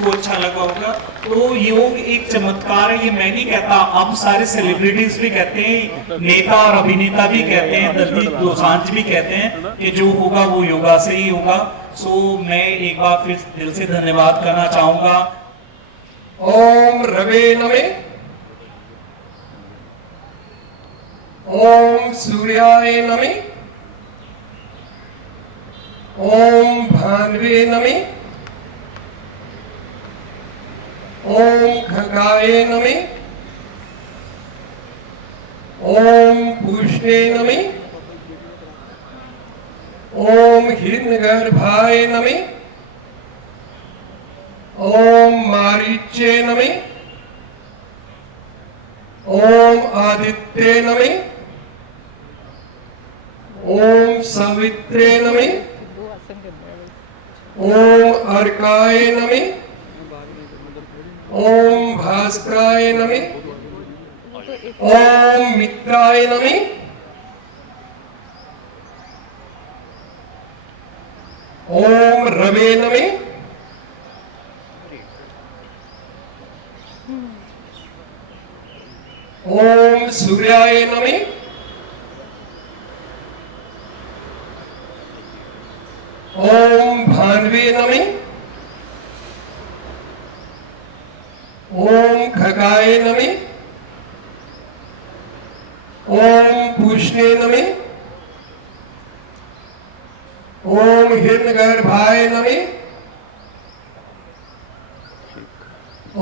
सबको अच्छा लगा होगा। तो योग एक चमत्कार है, ये मैं नहीं कहता, अब सारे सेलिब्रिटीज भी कहते हैं, नेता और अभिनेता भी कहते हैं, दलजीत दोसांझ भी कहते हैं कि जो होगा वो योगा से ही होगा। सो मैं एक बार फिर दिल से धन्यवाद करना चाहूंगा। ओम रवे नमे, ओम सूर्याय नमे, ओम भान्वे नमे, ओम खगाय नमे, ओम पूष्णे नमे, ओम हिरण्यगर्भाय नमे, ओम मारीचे नमे, ओम आदित्ये नमे, ओम सवित्रे नमे, ओम अर्काय नमे, ओम भास्कराय नमे, ओम मित्राय नमे, ओम रवे नमे, ओम सूर्याय नमे, ओम भान्वे नमे, ओम खगाय नमे, ओम पूष्णे नमे, ओम हिरण्यगर्भाय नमे,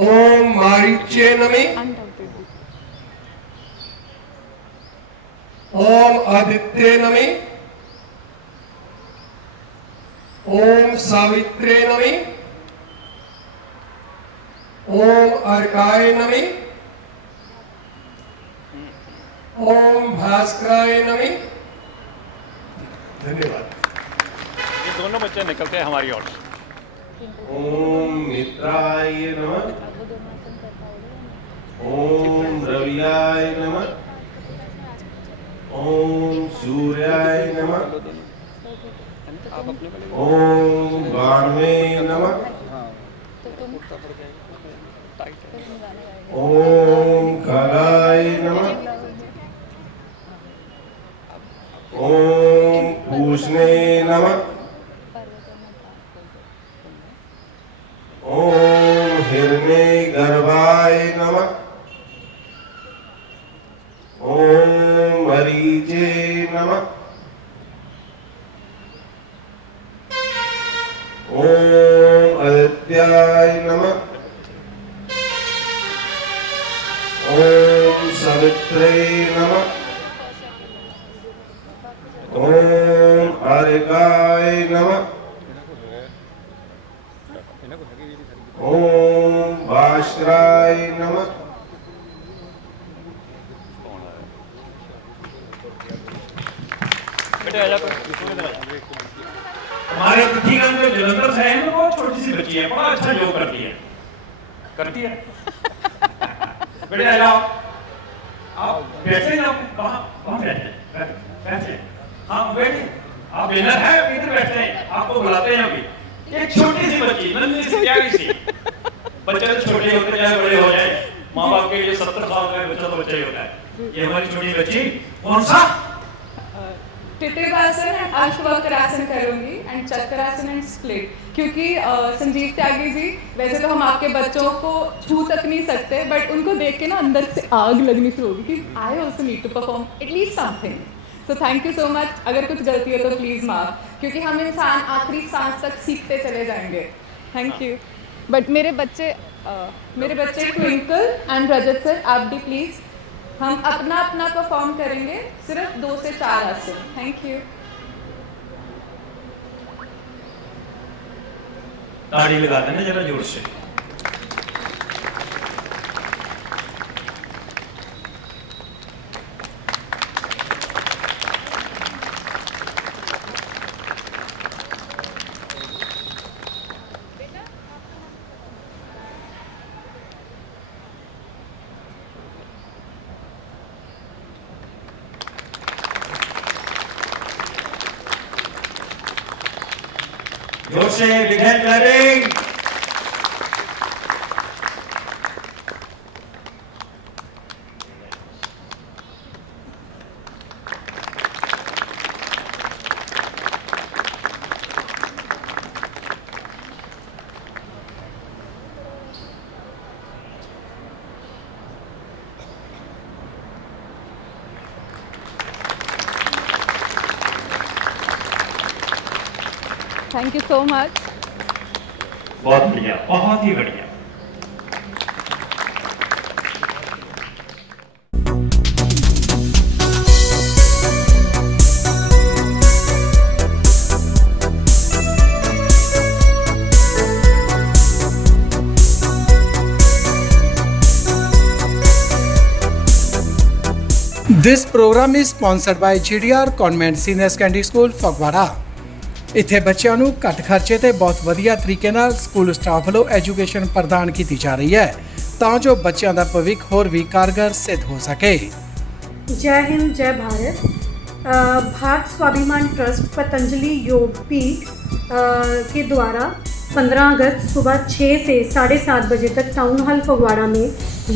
ओम मारीचे नमे, ओम आदित्ये नमे, ओम सावित्रे नमे, ओम अर्काय नमे, ओम भास्कराय नमे। धन्यवाद। ये दोनों बच्चे निकलते हैं हमारी ओर। ओम मित्राय नमः, ओम रवियाय नमः, ओम सूर्याय नमः, ओम भान्वे नमः, ओम खगाय नमः, ओम पूष्णे नमः, ओम हिरण्यगर्भाय नमः, ओम मरीचे नमः, ओम आदित्याय नमः, ओम सवित्रे नमः, ओम अर्काय नमः, ओम भास्कराय नमः, बेटे आजा हमारे अतिथिगण जो जलंधर से हैं, बहुत छोटी सी बच्ची है, बड़ा अच्छा योग करती है। करती है। बेटे आ जाओ, आप बैठे हैं, आप कहाँ बैठे हैं? बैठे, हाँ बैठे, आप इधर है, इधर बैठते हैं, आपको बुलाते हैं अभी। एक छोटी सी बच्ची, नन्ही सी प्यारी सी, बच्चे तो छोटे होते चाहे बड़े हो जाए, माँ बाप के लिए 70 साल का बच्चा तो बच्चा ही होता है। ये हमारी छोटी बच्ची कौन सा? टिटेवासन एंड अश्वक्रासन करूंगी एंड चक्रासन एंड स्प्लिट, क्योंकि संजीव त्यागी जी, वैसे तो हम आपके बच्चों को छू तक नहीं सकते, बट उनको देख के ना अंदर से आग लगनी शुरू होगी कि I also need to perform at least something. So thank you so much. अगर कुछ गलती है तो प्लीज़ माफ, क्योंकि हम इंसान आखिरी सांस तक सीखते चले जाएंगे। Thank you. बट मेरे बच्चे ट्विंकल एंड रजत सर, आप भी प्लीज़, हम अपना अपना परफॉर्म करेंगे, सिर्फ 2 से 4 आसन। Thank you. ताड़ी लगा देना जरा जोर से। जोर से big hand clapping. Thank you so much. बहुत बढ़िया, बहुत ही बढ़िया। This program is sponsored by GDR Convent Senior Secondary School Phagwara. ਇੱਥੇ ਬੱਚਿਆਂ ਨੂੰ ਘੱਟ ਖਰਚੇ ਤੇ ਬਹੁਤ ਵਧੀਆ ਤਰੀਕੇ ਨਾਲ ਸਕੂਲ ਸਟਾਫ ਵੱਲੋਂ ਐਜੂਕੇਸ਼ਨ ਪ੍ਰਦਾਨ ਕੀਤੀ ਜਾ ਰਹੀ ਹੈ ਤਾਂ ਜੋ ਬੱਚਿਆਂ ਦਾ ਭਵਿੱਖ ਹੋਰ ਵੀ ਕਾਰਗਰ ਸਿੱਧ ਹੋ ਸਕੇ। जय हिंद जय भारत। भारत स्वाभिमान ट्रस्ट पतंजलि योग पीठ के द्वारा 15 अगस्त सुबह 6 से 7:30 बजे तक टाउन हॉल फगवाड़ा में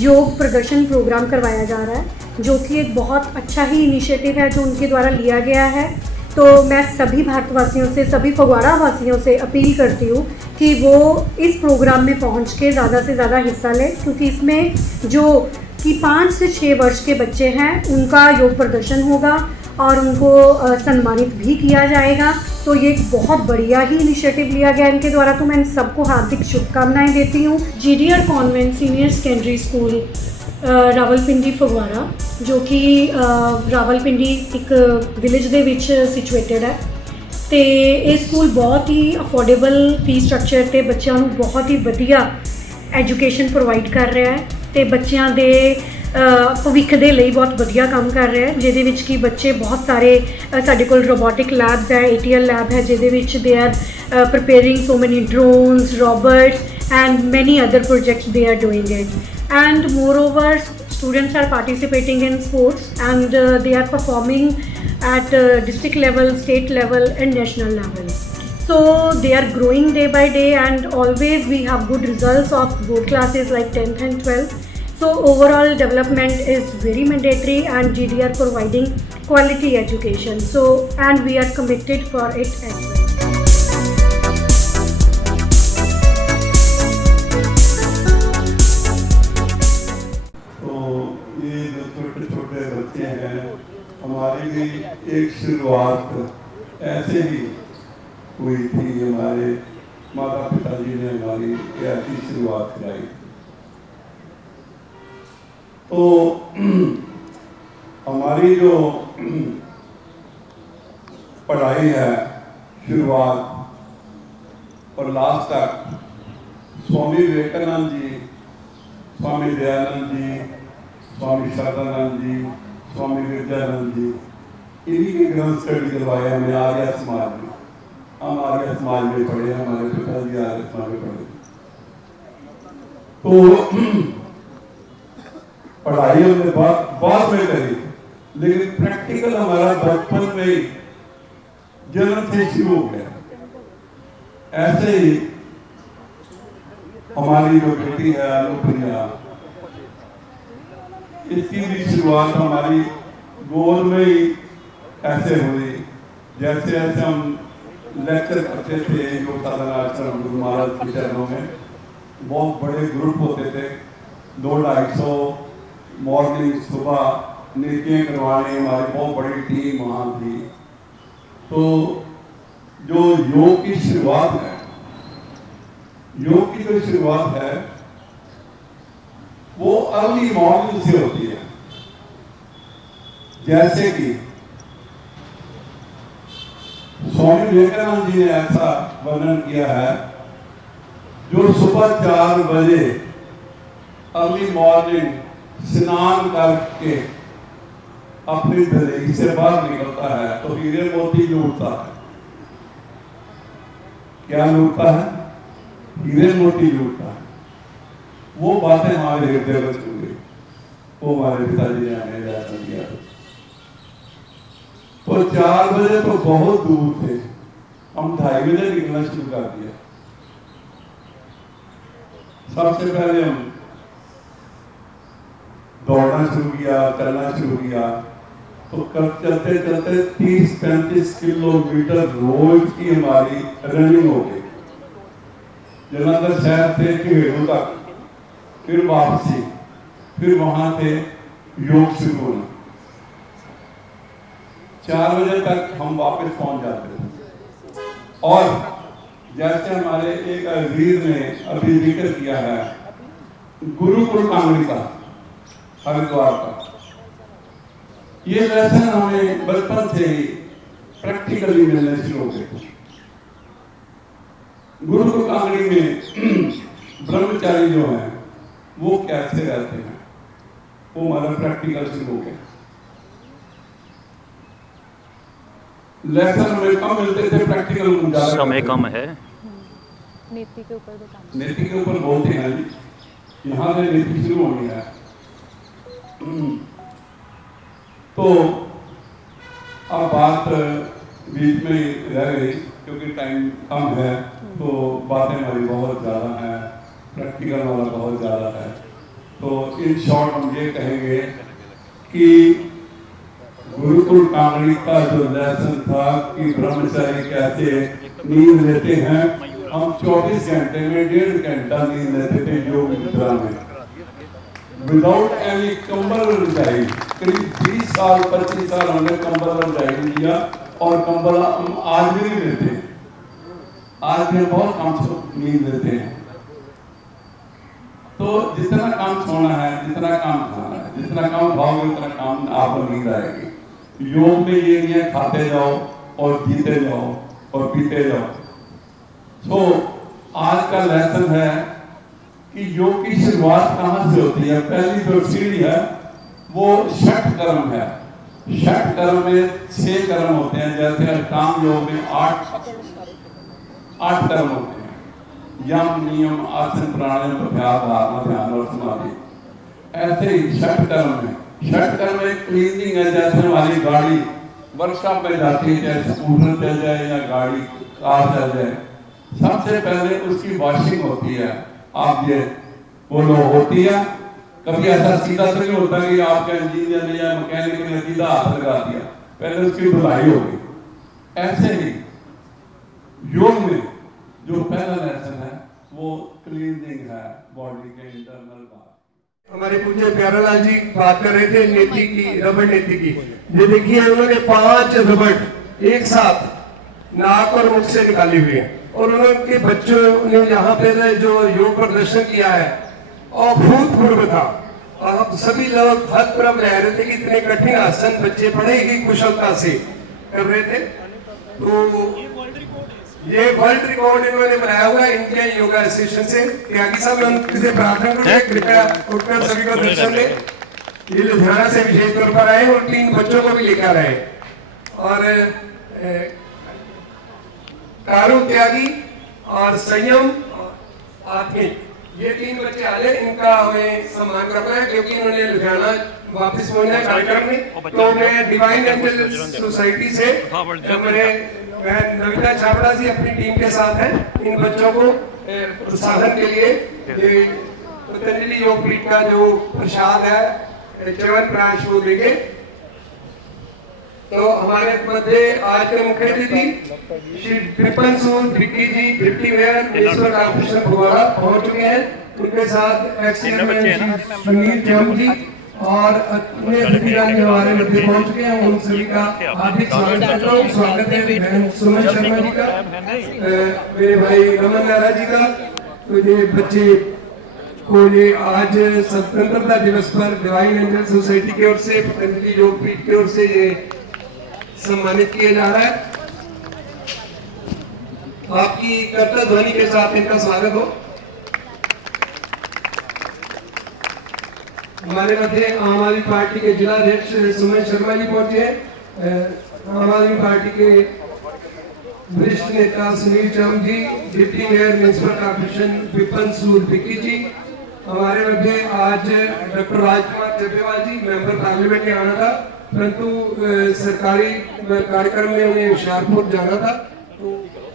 योग प्रदर्शन प्रोग्राम करवाया जा रहा है, जो कि एक बहुत अच्छा ही इनिशिएटिव है जो उनके द्वारा लिया गया है। तो मैं सभी भारतवासियों से, सभी फगवाड़ा वासियों से अपील करती हूँ कि वो इस प्रोग्राम में पहुँच के ज़्यादा से ज़्यादा हिस्सा लें, क्योंकि इसमें जो कि 5 से 6 वर्ष के बच्चे हैं उनका योग प्रदर्शन होगा और उनको सम्मानित भी किया जाएगा। तो ये एक बहुत बढ़िया ही इनिशिएटिव लिया गया इनके द्वारा, तो मैं इन सबको हार्दिक शुभकामनाएं देती हूँ। GDR convent senior secondary school Rawalpindi Phagwara, जो कि रावलपिंडी एक विलेज ਦੇ ਵਿੱਚ ਸਿਚੁਏਟਡ ਹੈ ਤੇ ਇਹ ਸਕੂਲ ਬਹੁਤ ਹੀ ਅਫੋਰਡੇਬਲ ਫੀਸ ਸਟਰਕਚਰ ਤੇ ਬੱਚਿਆਂ ਨੂੰ ਬਹੁਤ ਹੀ ਵਧੀਆ ਐਜੂਕੇਸ਼ਨ ਪ੍ਰੋਵਾਈਡ ਕਰ ਰਿਹਾ ਹੈ ਤੇ ਬੱਚਿਆਂ ਦੇ ਭਵਿੱਖ ਦੇ ਲਈ ਬਹੁਤ ਵਧੀਆ ਕੰਮ ਕਰ ਰਿਹਾ ਹੈ, ਜਿਹਦੇ ਵਿੱਚ ਕਿ ਬੱਚੇ ਬਹੁਤ ਸਾਰੇ ਸਾਡੇ ਕੋਲ ਰੋਬੋਟਿਕ ਲੈਬਸ ਹੈ, ATL ਲੈਬ ਹੈ, ਜਿਹਦੇ ਵਿੱਚ they are preparing so many drones, robots and many other projects they are doing it. And moreover, students are participating in sports and they are performing at district level, state level and national level. So they are growing day by day and always we have good results of board classes like 10th and 12th. So overall development is very mandatory and GDR providing quality education. So and we are committed for it as well. ये जो छोटे छोटे बच्चे हैं, हमारी भी एक शुरुआत ऐसे ही हुई थी। हमारे माता पिता जी ने हमारी ऐसी शुरुआत कराई। तो हमारी जो पढ़ाई है, शुरुआत और लास्ट तक स्वामी विवेकानंद जी, स्वामी दयानंद जी, स्वामी शारदानंद जी, स्वामी विद्यानंद जी, इन्हीं की ग्रंथ स्टडी करवाया हमने आर्य समाज में। हम आर्य समाज में पढ़े, हमारे पिताजी आर्य समाज में पढ़े। तो पढ़ाई हमने बाद में करी, लेकिन प्रैक्टिकल हमारा बचपन में ही जन्म से शुरू हो गया। ऐसे ही हमारी जो बेटी है अनुप्रिया, इसकी भी शुरुआत हमारी गोद में ही ऐसे हुई। जैसे जैसे हम लेक्चर करते थे योग साधना आश्रम गुरु महाराज के चरणों में, बहुत बड़े ग्रुप होते थे, 200-250 मॉर्निंग सुबह नीतियाँ करवाने, हमारी बहुत बड़ी टीम वहाँ थी। तो जो योग की शुरुआत है, योग की जो शुरुआत है वो अर्ली मॉर्निंग से होती है। जैसे कि स्वामी विवेकानंद जी ने ऐसा वर्णन किया है, जो सुबह 4 बजे अर्ली मॉर्निंग स्नान करके अपनी दलील से बाहर निकलता है तो हीरे मोती लूटता है। क्या लूटता है? हीरे मोती लूटता है। वो बातें हमारे हृदय में छू गई। वो हमारे पिताजी ने हमें ऐसा किया। तो 4 बजे तो बहुत दूर थे, हम 2:30 बजे निकलना शुरू कर दिया। सबसे पहले हम दौड़ना शुरू किया, चलना शुरू किया। तो चलते चलते 30-35 किलोमीटर रोज की हमारी रनिंग हो गई। जलंधर शहर से खेड़ू तक, फिर वापसी, फिर वहां से योग शुरू होना। 4 बजे तक हम वापस पहुंच जाते थे और जैसे हमारे एक अजीज ने अभी जिक्र किया है गुरुकुल कांगड़ी का, हरिद्वार का, ये लेसन हमें बचपन से ही प्रैक्टिकली मिलने शुरू हो गए। गुरुकुल कांगड़ी में ब्रह्मचारी जो है वो कैसे रहते हैं, वो हमारा प्रैक्टिकल शुरू हो गया। लेसन हमें कम मिलते थे, प्रैक्टिकल समय कम है। नीति के ऊपर नीति के ऊपर बोलते हैं जी, यहाँ से नीति शुरू होनी है। तो अब बात बीच में रह गई क्योंकि टाइम कम है, तो बातें हमारी बहुत ज़्यादा हैं, प्रैक्टिकल वाला बहुत ज़्यादा है। तो इन शॉर्ट हम ये कहेंगे कि गुरुकुल कांगड़ी का जो लेसन था कि ब्रह्मचारी कैसे नींद लेते हैं, हम 24 घंटे में 1.5 घंटा नींद लेते थे योग मुद्रा में, विदाउट एनी कंबल रजाई। करीब 20 साल 25 साल हमने कंबल रजाई लिया और कंबल हम आज भी नहीं लेते। आज भी बहुत कम नींद लेते हैं। तो जितना काम सोना है, जितना काम खाना है, जितना काम खाओगे उतना काम आपको नींद आएगी। योग में ये नहीं है खाते जाओ और जीते जाओ और पीते जाओ। तो आज का लेसन है कि योग की शुरुआत कहाँ से होती है। पहली जो सीढ़ी है वो षट कर्म है। षट कर्म में 6 कर्म होते हैं, जैसे अष्टांग योग में 8 कर्म होते हैं, यम नियम आसन प्राणायाम अभ्यास धारणा ध्यान और समाधि। ऐसे ही षट कर्म में, षट कर्म में क्लीनिंग है। जैसे हमारी गाड़ी वर्कशॉप में जाती है, चाहे स्कूटर चल जाए या गाड़ी कार चल जाए, सबसे पहले उसकी वॉशिंग होती है। आप ये बोलो होती है? कभी ऐसा सीधा तो नहीं होता कि आपका इंजीनियर ने या मैकेनिक ने सीधा हाथ लगा दिया, पहले उसकी धुलाई होगी। ऐसे ही योग में जो पहला लेसन है वो क्लीनिंग है बॉडी के इंटरनल पार्ट। हमारे पूज्य प्यारेलाल जी बात कर रहे थे नीति की, रबड़ नीति की। ये देखिए उन्होंने 5 रबड़ एक साथ नाक और मुख से निकाली हुई है और उनके बच्चों ने यहाँ पे जो योग प्रदर्शन किया है अभूतपूर्व था। और हम सभी लोग हतप्रभ रह रहे थे कि इतने कठिन आसन बच्चे बड़े ही कुशलता से कर रहे थे। तो ये वर्ल्ड रिकॉर्ड इन्होंने बनाया हुआ है इनके योगा एसोसिएशन से। त्यागी साहब हम किसी प्रार्थना करें, कृपया उठकर सभी को दर्शन दें। ये लुधियाना से विशेष तौर पर आए और 3 बच्चों को भी लेकर आए। और कारू त्यागी और संयम आत्मिक, ये 3 बच्चे आए, इनका हमें सम्मान करना है क्योंकि इन्होंने लुधियाना वापस होना है कार्यक्रम में। तो मैं डिवाइन एंजल सोसाइटी से मेरे नविता छाबड़ा जी अपनी टीम के साथ हैं। इन बच्चों को प्रोत्साहन के लिए पतंजलि योग पीठ का जो प्रसाद है च्यवन प्राश वो देंगे। तो हमारे मध्य आज के मुख्य अतिथि श्री विपिन सूद विक्की जी, डिप्टी मेयर ईश्वर रामकृष्ण भगवाड़ा पहुंच चुके हैं। उनके साथ एक्स-चेयरमैन सुनील चम जी और अन्य अतिथिगण जो हमारे मध्य पहुंच चुके हैं, उन सभी का हार्दिक स्वागत करता हूँ। स्वागत है बहन सुमन शर्मा जी का, मेरे भाई रमन नारा जी का। तो ये बच्चे को ये आज स्वतंत्रता दिवस पर डिवाइन एंजल सोसाइटी की ओर से, पतंजलि योग पीठ की ओर से ये सम्मानित किया जा रहा है। आपकी कर्तव्य ध्वनि के साथ इनका स्वागत हो। हमारे मध्य आम आदमी पार्टी के जिला अध्यक्ष सुमन शर्मा जी पहुंचे हैं। आम आदमी पार्टी के वरिष्ठ नेता Sunil Cham ji, deputy mayor municipal corporation Vipin Sood Vicky ji. हमारे मध्य आज doctor Rajkumar Chabbewal ji, member parliament ने आना था, परंतु सरकारी कार्यक्रम में उन्हें होशियारपुर जाना था। तो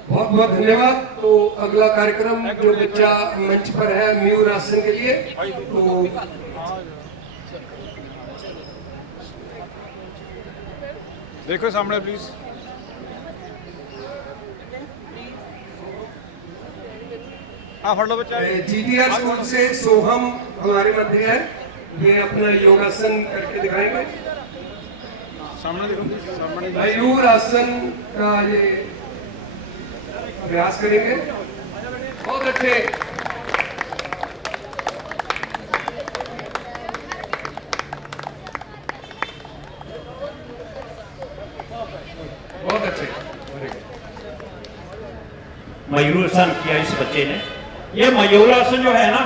बहुत बहुत धन्यवाद। तो अगला कार्यक्रम जो बच्चा मंच पर है मयूर आसन के लिए, तो देखो सामने प्लीज। फड़ लो बच्चा। GTR स्कूल से सोहम हमारे मध्य है, वे अपना योगासन करके दिखाएंगे। सामने देखो, सामने मयूर आसन का ये प्रयास करेंगे। बहुत अच्छे। बहुत अच्छे। मयूरासन किया इस बच्चे ने। ये मयूरासन जो है ना,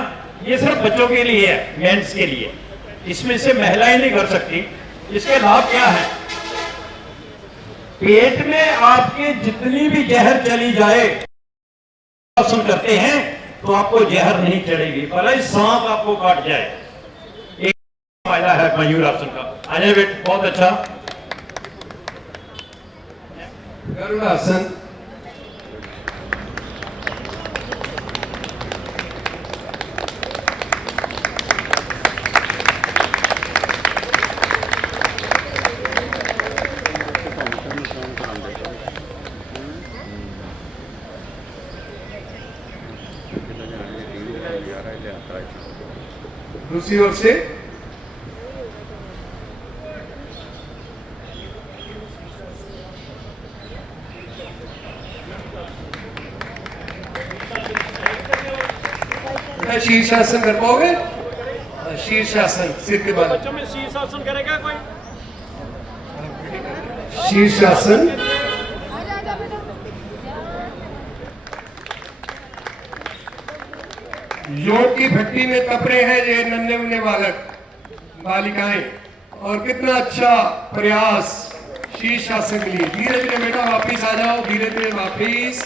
ये सिर्फ बच्चों के लिए है, मेंस के लिए। इसमें से महिलाएं नहीं कर सकती। इसके लाभ क्या है? पेट में आपके जितनी भी जहर चली जाए, आसन करते हैं तो आपको जहर नहीं चढ़ेगी, भले ही सांप आपको काट जाए। एक फायदा है मयूरासन का। अजय बेट बहुत अच्छा। गरुड़ासन। दूसरी ओर से शीर्षासन कर पाओगे? शीर्षासन, सिर के बल। बच्चों में शीर्षासन करेगा कोई? शीर्षासन। योग की भट्टी में तप रहे हैं ये नन्हे मुन्ने बालक बालिकाएं, और कितना अच्छा प्रयास शीर्षासन के लिए। धीरे धीरे बेटा वापिस आ जाओ, धीरे धीरे वापिस।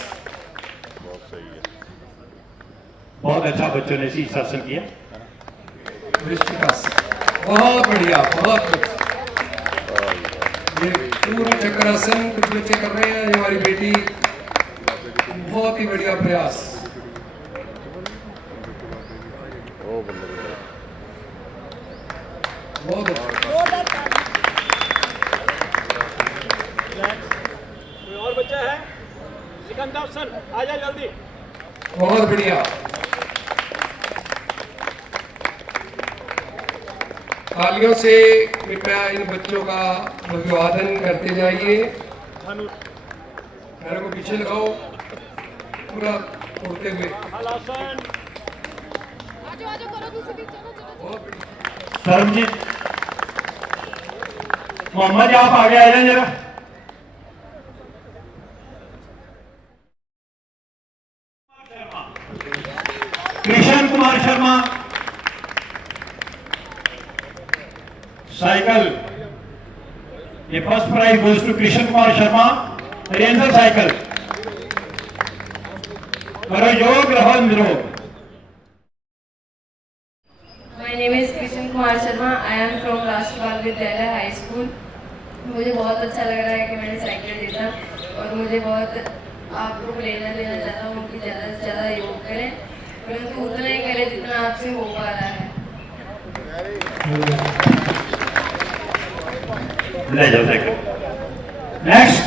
बहुत अच्छा बच्चों ने शीर्षासन किया। वृश्चिकासन, बहुत बढ़िया, बहुत ये पूर्ण चक्रासन कुछ बच्चे कर रहे हैं। ये हमारी बेटी, बहुत ही बढ़िया प्रयास। बहुत कोई और बच्चा है? सिकंदर सर आ जाए जल्दी। बहुत बढ़िया। तालियों से कृपया इन बच्चों का अभिवादन करते जाइए। पैरों को पीछे लगाओ पूरा उड़ते हुए। सरमजीत मोहम्मद, आप आगे आ जाए जरा। कृष्ण कुमार शर्मा साइकिल, ये first prize goes to Krishna Kumar Sharma, ranger cycle. करो योग, रहो निरोग। My name is Krishan Kumar Sharma. I am from Rashtrapal Vidyalaya High School. मुझे बहुत अच्छा लग रहा है कि मैंने साइकिल जीता, और मुझे बहुत आपको प्रेरणा देना चाहता हूँ कि ज़्यादा से ज़्यादा योग करें, परंतु उतना ही करें जितना आपसे हो पा रहा है। ले जाओ साइकिल। नेक्स्ट।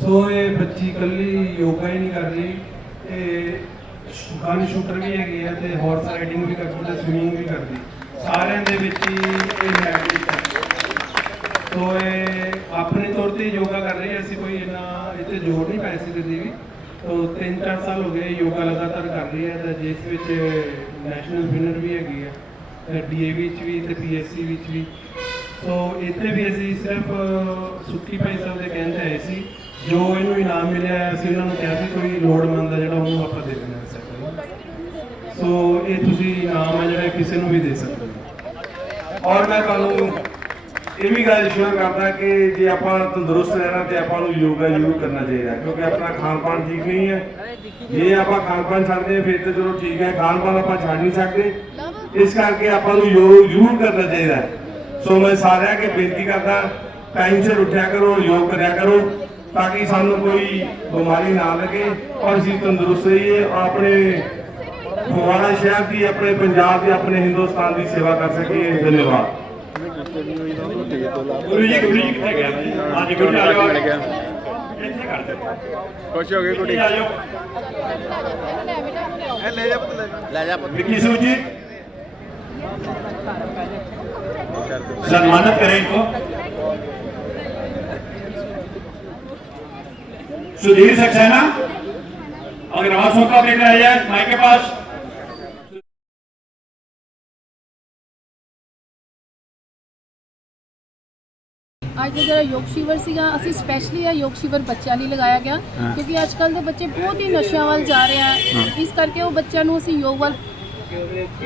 सो ये बच्ची कल्ली योगा ही नहीं कर रही, ਗਨ ਸ਼ੂਟਰ ਵੀ ਹੈਗੇ ਆ ਤੇ ਹਾਰਸ ਰਾਈਡਿੰਗ ਵੀ ਕਰਦੀ ਤੇ ਸਵਿਮਿੰਗ ਵੀ ਕਰਦੀ, ਸਾਰਿਆਂ ਦੇ ਵਿੱਚ ਹੀ ਇਹ ਮੈਡਲਿਸਟ ਹੈ। ਸੋ ਇਹ ਆਪਣੇ ਤੌਰ ਤੇ ਯੋਗਾ ਕਰ ਰਹੀ ਹੈ, ਅਸੀਂ ਕੋਈ ਇੰਨਾ ਇੱਥੇ ਜੋਰ ਨਹੀਂ ਪਾਇਆ ਸੀ ਦਿੰਦੀ ਵੀ। तो 3-4 साल हो गए योगा लगातार कर रही है, जिस विच नैशनल विनर भी हैगी है DAV भी ते PSC भी। तो इतने भी असी सिर्फ सुखी भाई साहब के कहते आए सी, जो इनू इनाम मिले असी उन्होंने कहा कि कोई लोड़मंद है जो उन्होंने आप दे देना साइकिल। सो ये तुसी इनाम है जो किसी को भी दे सकते हो। और मैं तुहानू ये भी गल श्योर करता कि जे आप तंदुरुस्त रहना तो आपको योगा जरूर करना चाहिए, क्योंकि अपना खान पान ठीक नहीं है। जे आप खान पान छड्डते फिर तो चलो ठीक है, खान पान आप छड्ड नहीं सकते, इस करके आपको योग जरूर करना चाहिए। सो मैं सारे के बेनती करता, टाइम से उठा करो, योग कराया करो, ताकि सानू कोई बीमारी ना लगे और असीं तंदुरुस्त रहिए और अपने फगवाड़ा शहर की, अपने पंजाब की, अपने हिंदुस्तान की सेवा कर सकिए। धन्यवाद। गुरु जी कितने गया? हाँ जी गुरु जी आ जाओ। खुश हो गए कुड़ी। ले जा विक्की सूजी। सम्मानित करें इनको। सुधीर सक्सेना अग्रवाल का लेकर आइए माइक के पास। ਅੱਜ ਦਾ ਜਿਹੜਾ ਯੋਗ ਸ਼ਿਵਰ ਸੀਗਾ ਅਸੀਂ ਸਪੈਸ਼ਲੀ ਇਹ ਯੋਗ ਸ਼ਿਵਰ ਬੱਚਿਆਂ ਲਈ ਲਗਾਇਆ ਗਿਆ ਕਿਉਂਕਿ ਅੱਜ ਕੱਲ੍ਹ ਦੇ ਬੱਚੇ ਬਹੁਤ ਹੀ ਨਸ਼ਿਆਂ ਵੱਲ ਜਾ ਰਹੇ ਆ ਇਸ ਕਰਕੇ ਉਹ ਬੱਚਿਆਂ ਨੂੰ ਅਸੀਂ ਯੋਗ ਵੱਲ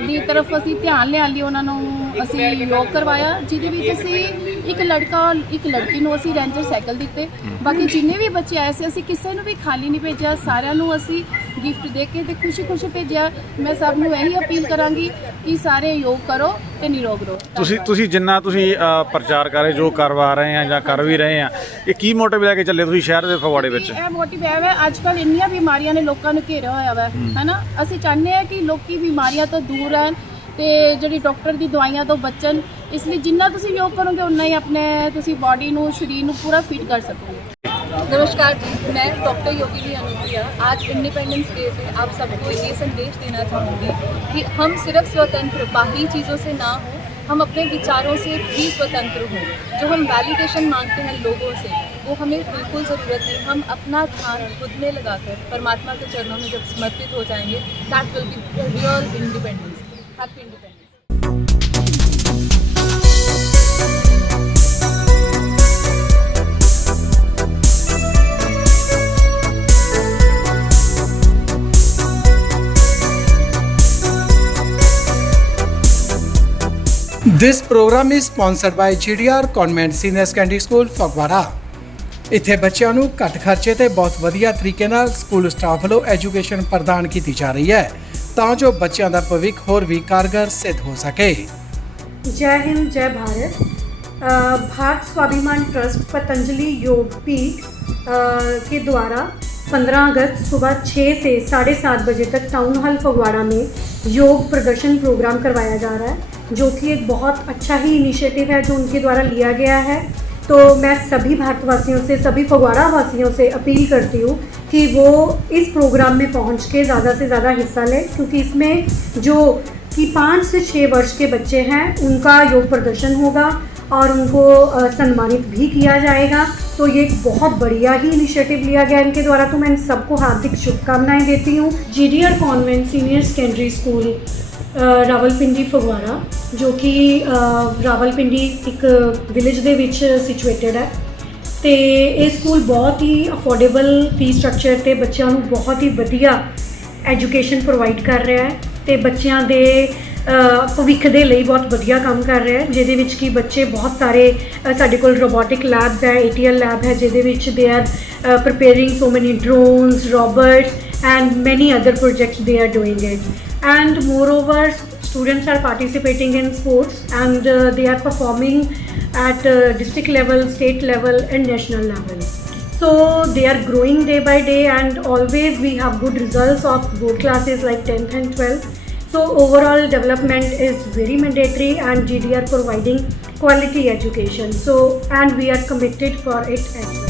ਦੀ ਤਰਫ ਅਸੀਂ ਧਿਆਨ ਲਿਆਉਣ ਲਈ ਉਹਨਾਂ ਨੂੰ ਅਸੀਂ ਯੋਗ ਕਰਵਾਇਆ ਜਿਹਦੇ ਵਿੱਚ ਅਸੀਂ ਇੱਕ ਲੜਕਾ ਔਰ ਇੱਕ ਲੜਕੀ ਨੂੰ ਅਸੀਂ ਰੇਂਜਰ ਸਾਈਕਲ ਦਿੱਤੇ ਬਾਕੀ ਜਿੰਨੇ ਵੀ ਬੱਚੇ ਆਏ ਸੀ ਅਸੀਂ ਕਿਸੇ ਨੂੰ ਵੀ ਖਾਲੀ ਨਹੀਂ ਭੇਜਿਆ ਸਾਰਿਆਂ ਨੂੰ ਅਸੀਂ ਗਿਫਟ ਦੇ ਕੇ ਤੇ ਖੁਸ਼ੀ ਭੇਜਿਆ ਮੈਂ ਸਭ ਨੂੰ ਇਹੀ ਅਪੀਲ ਕਰਾਂਗੀ ਕਿ ਸਾਰੇ ਯੋਗ ਕਰੋ ਤੇ ਨਿਰੋਗ ਰਹੋ। ਤੁਸੀਂ ਜਿੰਨਾ ਤੁਸੀਂ ਪ੍ਰਚਾਰ ਕਰ ਰਹੇ ਜੋ ਕਰਵਾ ਰਹੇ ਆ ਜਾਂ ਕਰ ਵੀ ਰਹੇ ਆ ਇਹ ਕੀ ਮੋਟਿਵ ਲੈ ਕੇ ਚੱਲੇ ਤੁਸੀਂ ਸ਼ਹਿਰ ਦੇ ਫਗਵਾੜੇ ਵਿੱਚ? ਇਹ ਮੋਟਿਵ ਹੈ ਅੱਜ ਕੱਲ੍ਹ ਇੰਨੀਆਂ ਬਿਮਾਰੀਆਂ ਨੇ ਲੋਕਾਂ ਨੂੰ ਘੇਰਿਆ ਹੋਇਆ ਵਾ ਹੈ ਨਾ ਅਸੀਂ ਚਾਹੁੰਦੇ ਹਾਂ ਕਿ ਲੋਕੀ ਬਿਮਾਰੀਆਂ ਤੋਂ ਦੂਰ ਰਹਿਣ ਤੇ ਜਿਹੜੀ ਡਾਕਟਰ ਦੀ ਦਵਾਈਆਂ ਤੋਂ ਬਚਣ ਇਸ ਲਈ ਜਿੰਨਾ ਤੁਸੀਂ ਯੋਗ ਕਰੋਗੇ ਉਨਾ ਹੀ ਆਪਣੇ ਤੁਸੀਂ ਬਾਡੀ ਨੂੰ ਸਰੀਰ ਨੂੰ पूरा फिट कर सकोगे। नमस्कार जी, मैं डॉक्टर योगिनी अनुप्रिया आज इंडिपेंडेंस डे पे आप सबको ये संदेश देना चाहूँगी कि हम सिर्फ स्वतंत्र बाहरी चीज़ों से ना हो हम अपने विचारों से भी स्वतंत्र हों। जो हम वैलिडेशन मांगते हैं लोगों से वो हमें बिल्कुल ज़रूरत नहीं। हम अपना ध्यान खुद में लगाकर परमात्मा के चरणों में जब समर्पित हो जाएंगे that will be real independence. Happy independence. This program is sponsored by GDR Convent Senior Secondary School Phagwara. ਇੱਥੇ ਬੱਚਿਆਂ ਨੂੰ ਘੱਟ ਖਰਚੇ ਤੇ ਬਹੁਤ ਵਧੀਆ ਤਰੀਕੇ ਨਾਲ ਸਕੂਲ ਸਟਾਫ ਵੱਲੋਂ ਐਜੂਕੇਸ਼ਨ ਪ੍ਰਦਾਨ ਕੀਤੀ ਜਾ ਰਹੀ ਹੈ ਤਾਂ ਜੋ ਬੱਚਿਆਂ ਦਾ ਭਵਿੱਖ ਹੋਰ ਵੀ ਕਾਰਗਰ ਸਿੱਧ ਹੋ ਸਕੇ। जय हिंद जय भारत। भारत स्वाभिमान ट्रस्ट पतंजलि योग पीठ के द्वारा 15 अगस्त सुबह 6 से 7:30 बजे तक टाउन हॉल फगवाड़ा में योग प्रदर्शन प्रोग्राम करवाया जा रहा है जो कि एक बहुत अच्छा ही इनिशिएटिव है जो उनके द्वारा लिया गया है। तो मैं सभी भारतवासियों से सभी फगवाड़ा वासियों से अपील करती हूँ कि वो इस प्रोग्राम में पहुँच के ज़्यादा से ज़्यादा हिस्सा लें क्योंकि इसमें जो कि 5 से 6 वर्ष के बच्चे हैं उनका योग प्रदर्शन होगा और उनको सम्मानित भी किया जाएगा। तो ये एक बहुत बढ़िया ही इनिशिएटिव लिया गया इनके द्वारा तो मैं इन सबको हार्दिक शुभकामनाएं देती हूँ। GDR convent senior secondary school Rawalpindi Phagwara जो कि रावलपिंडी एक विलेज ਦੇ ਵਿੱਚ ਸਿਚੁਏਟਡ ਹੈ ਤੇ ਇਹ ਸਕੂਲ ਬਹੁਤ ਹੀ ਅਫੋਰਡੇਬਲ ਫੀਸ ਸਟਰਕਚਰ ਤੇ ਬੱਚਿਆਂ ਨੂੰ ਬਹੁਤ ਹੀ ਵਧੀਆ ਐਜੂਕੇਸ਼ਨ ਪ੍ਰੋਵਾਈਡ ਕਰ ਰਿਹਾ ਹੈ ਤੇ ਬੱਚਿਆਂ ਦੇ ਭਵਿੱਖ ਦੇ ਲਈ ਬਹੁਤ ਵਧੀਆ ਕੰਮ ਕਰ ਰਿਹਾ ਹੈ ਜਿਹਦੇ ਵਿੱਚ ਕਿ ਬੱਚੇ ਬਹੁਤ ਸਾਰੇ ਸਾਡੇ ਕੋਲ ਰੋਬੋਟਿਕ ਲੈਬਸ ਹੈ ATL ਲੈਬ ਹੈ ਜਿਹਦੇ ਵਿੱਚ they are preparing so many drones robots and many other projects they are doing it and moreover students are participating in sports and they are performing at district level state level and national level so they are growing day by day and always we have good results of board classes like 10th and 12th. So overall development is very mandatory and GDR providing quality education so and we are committed for it as well.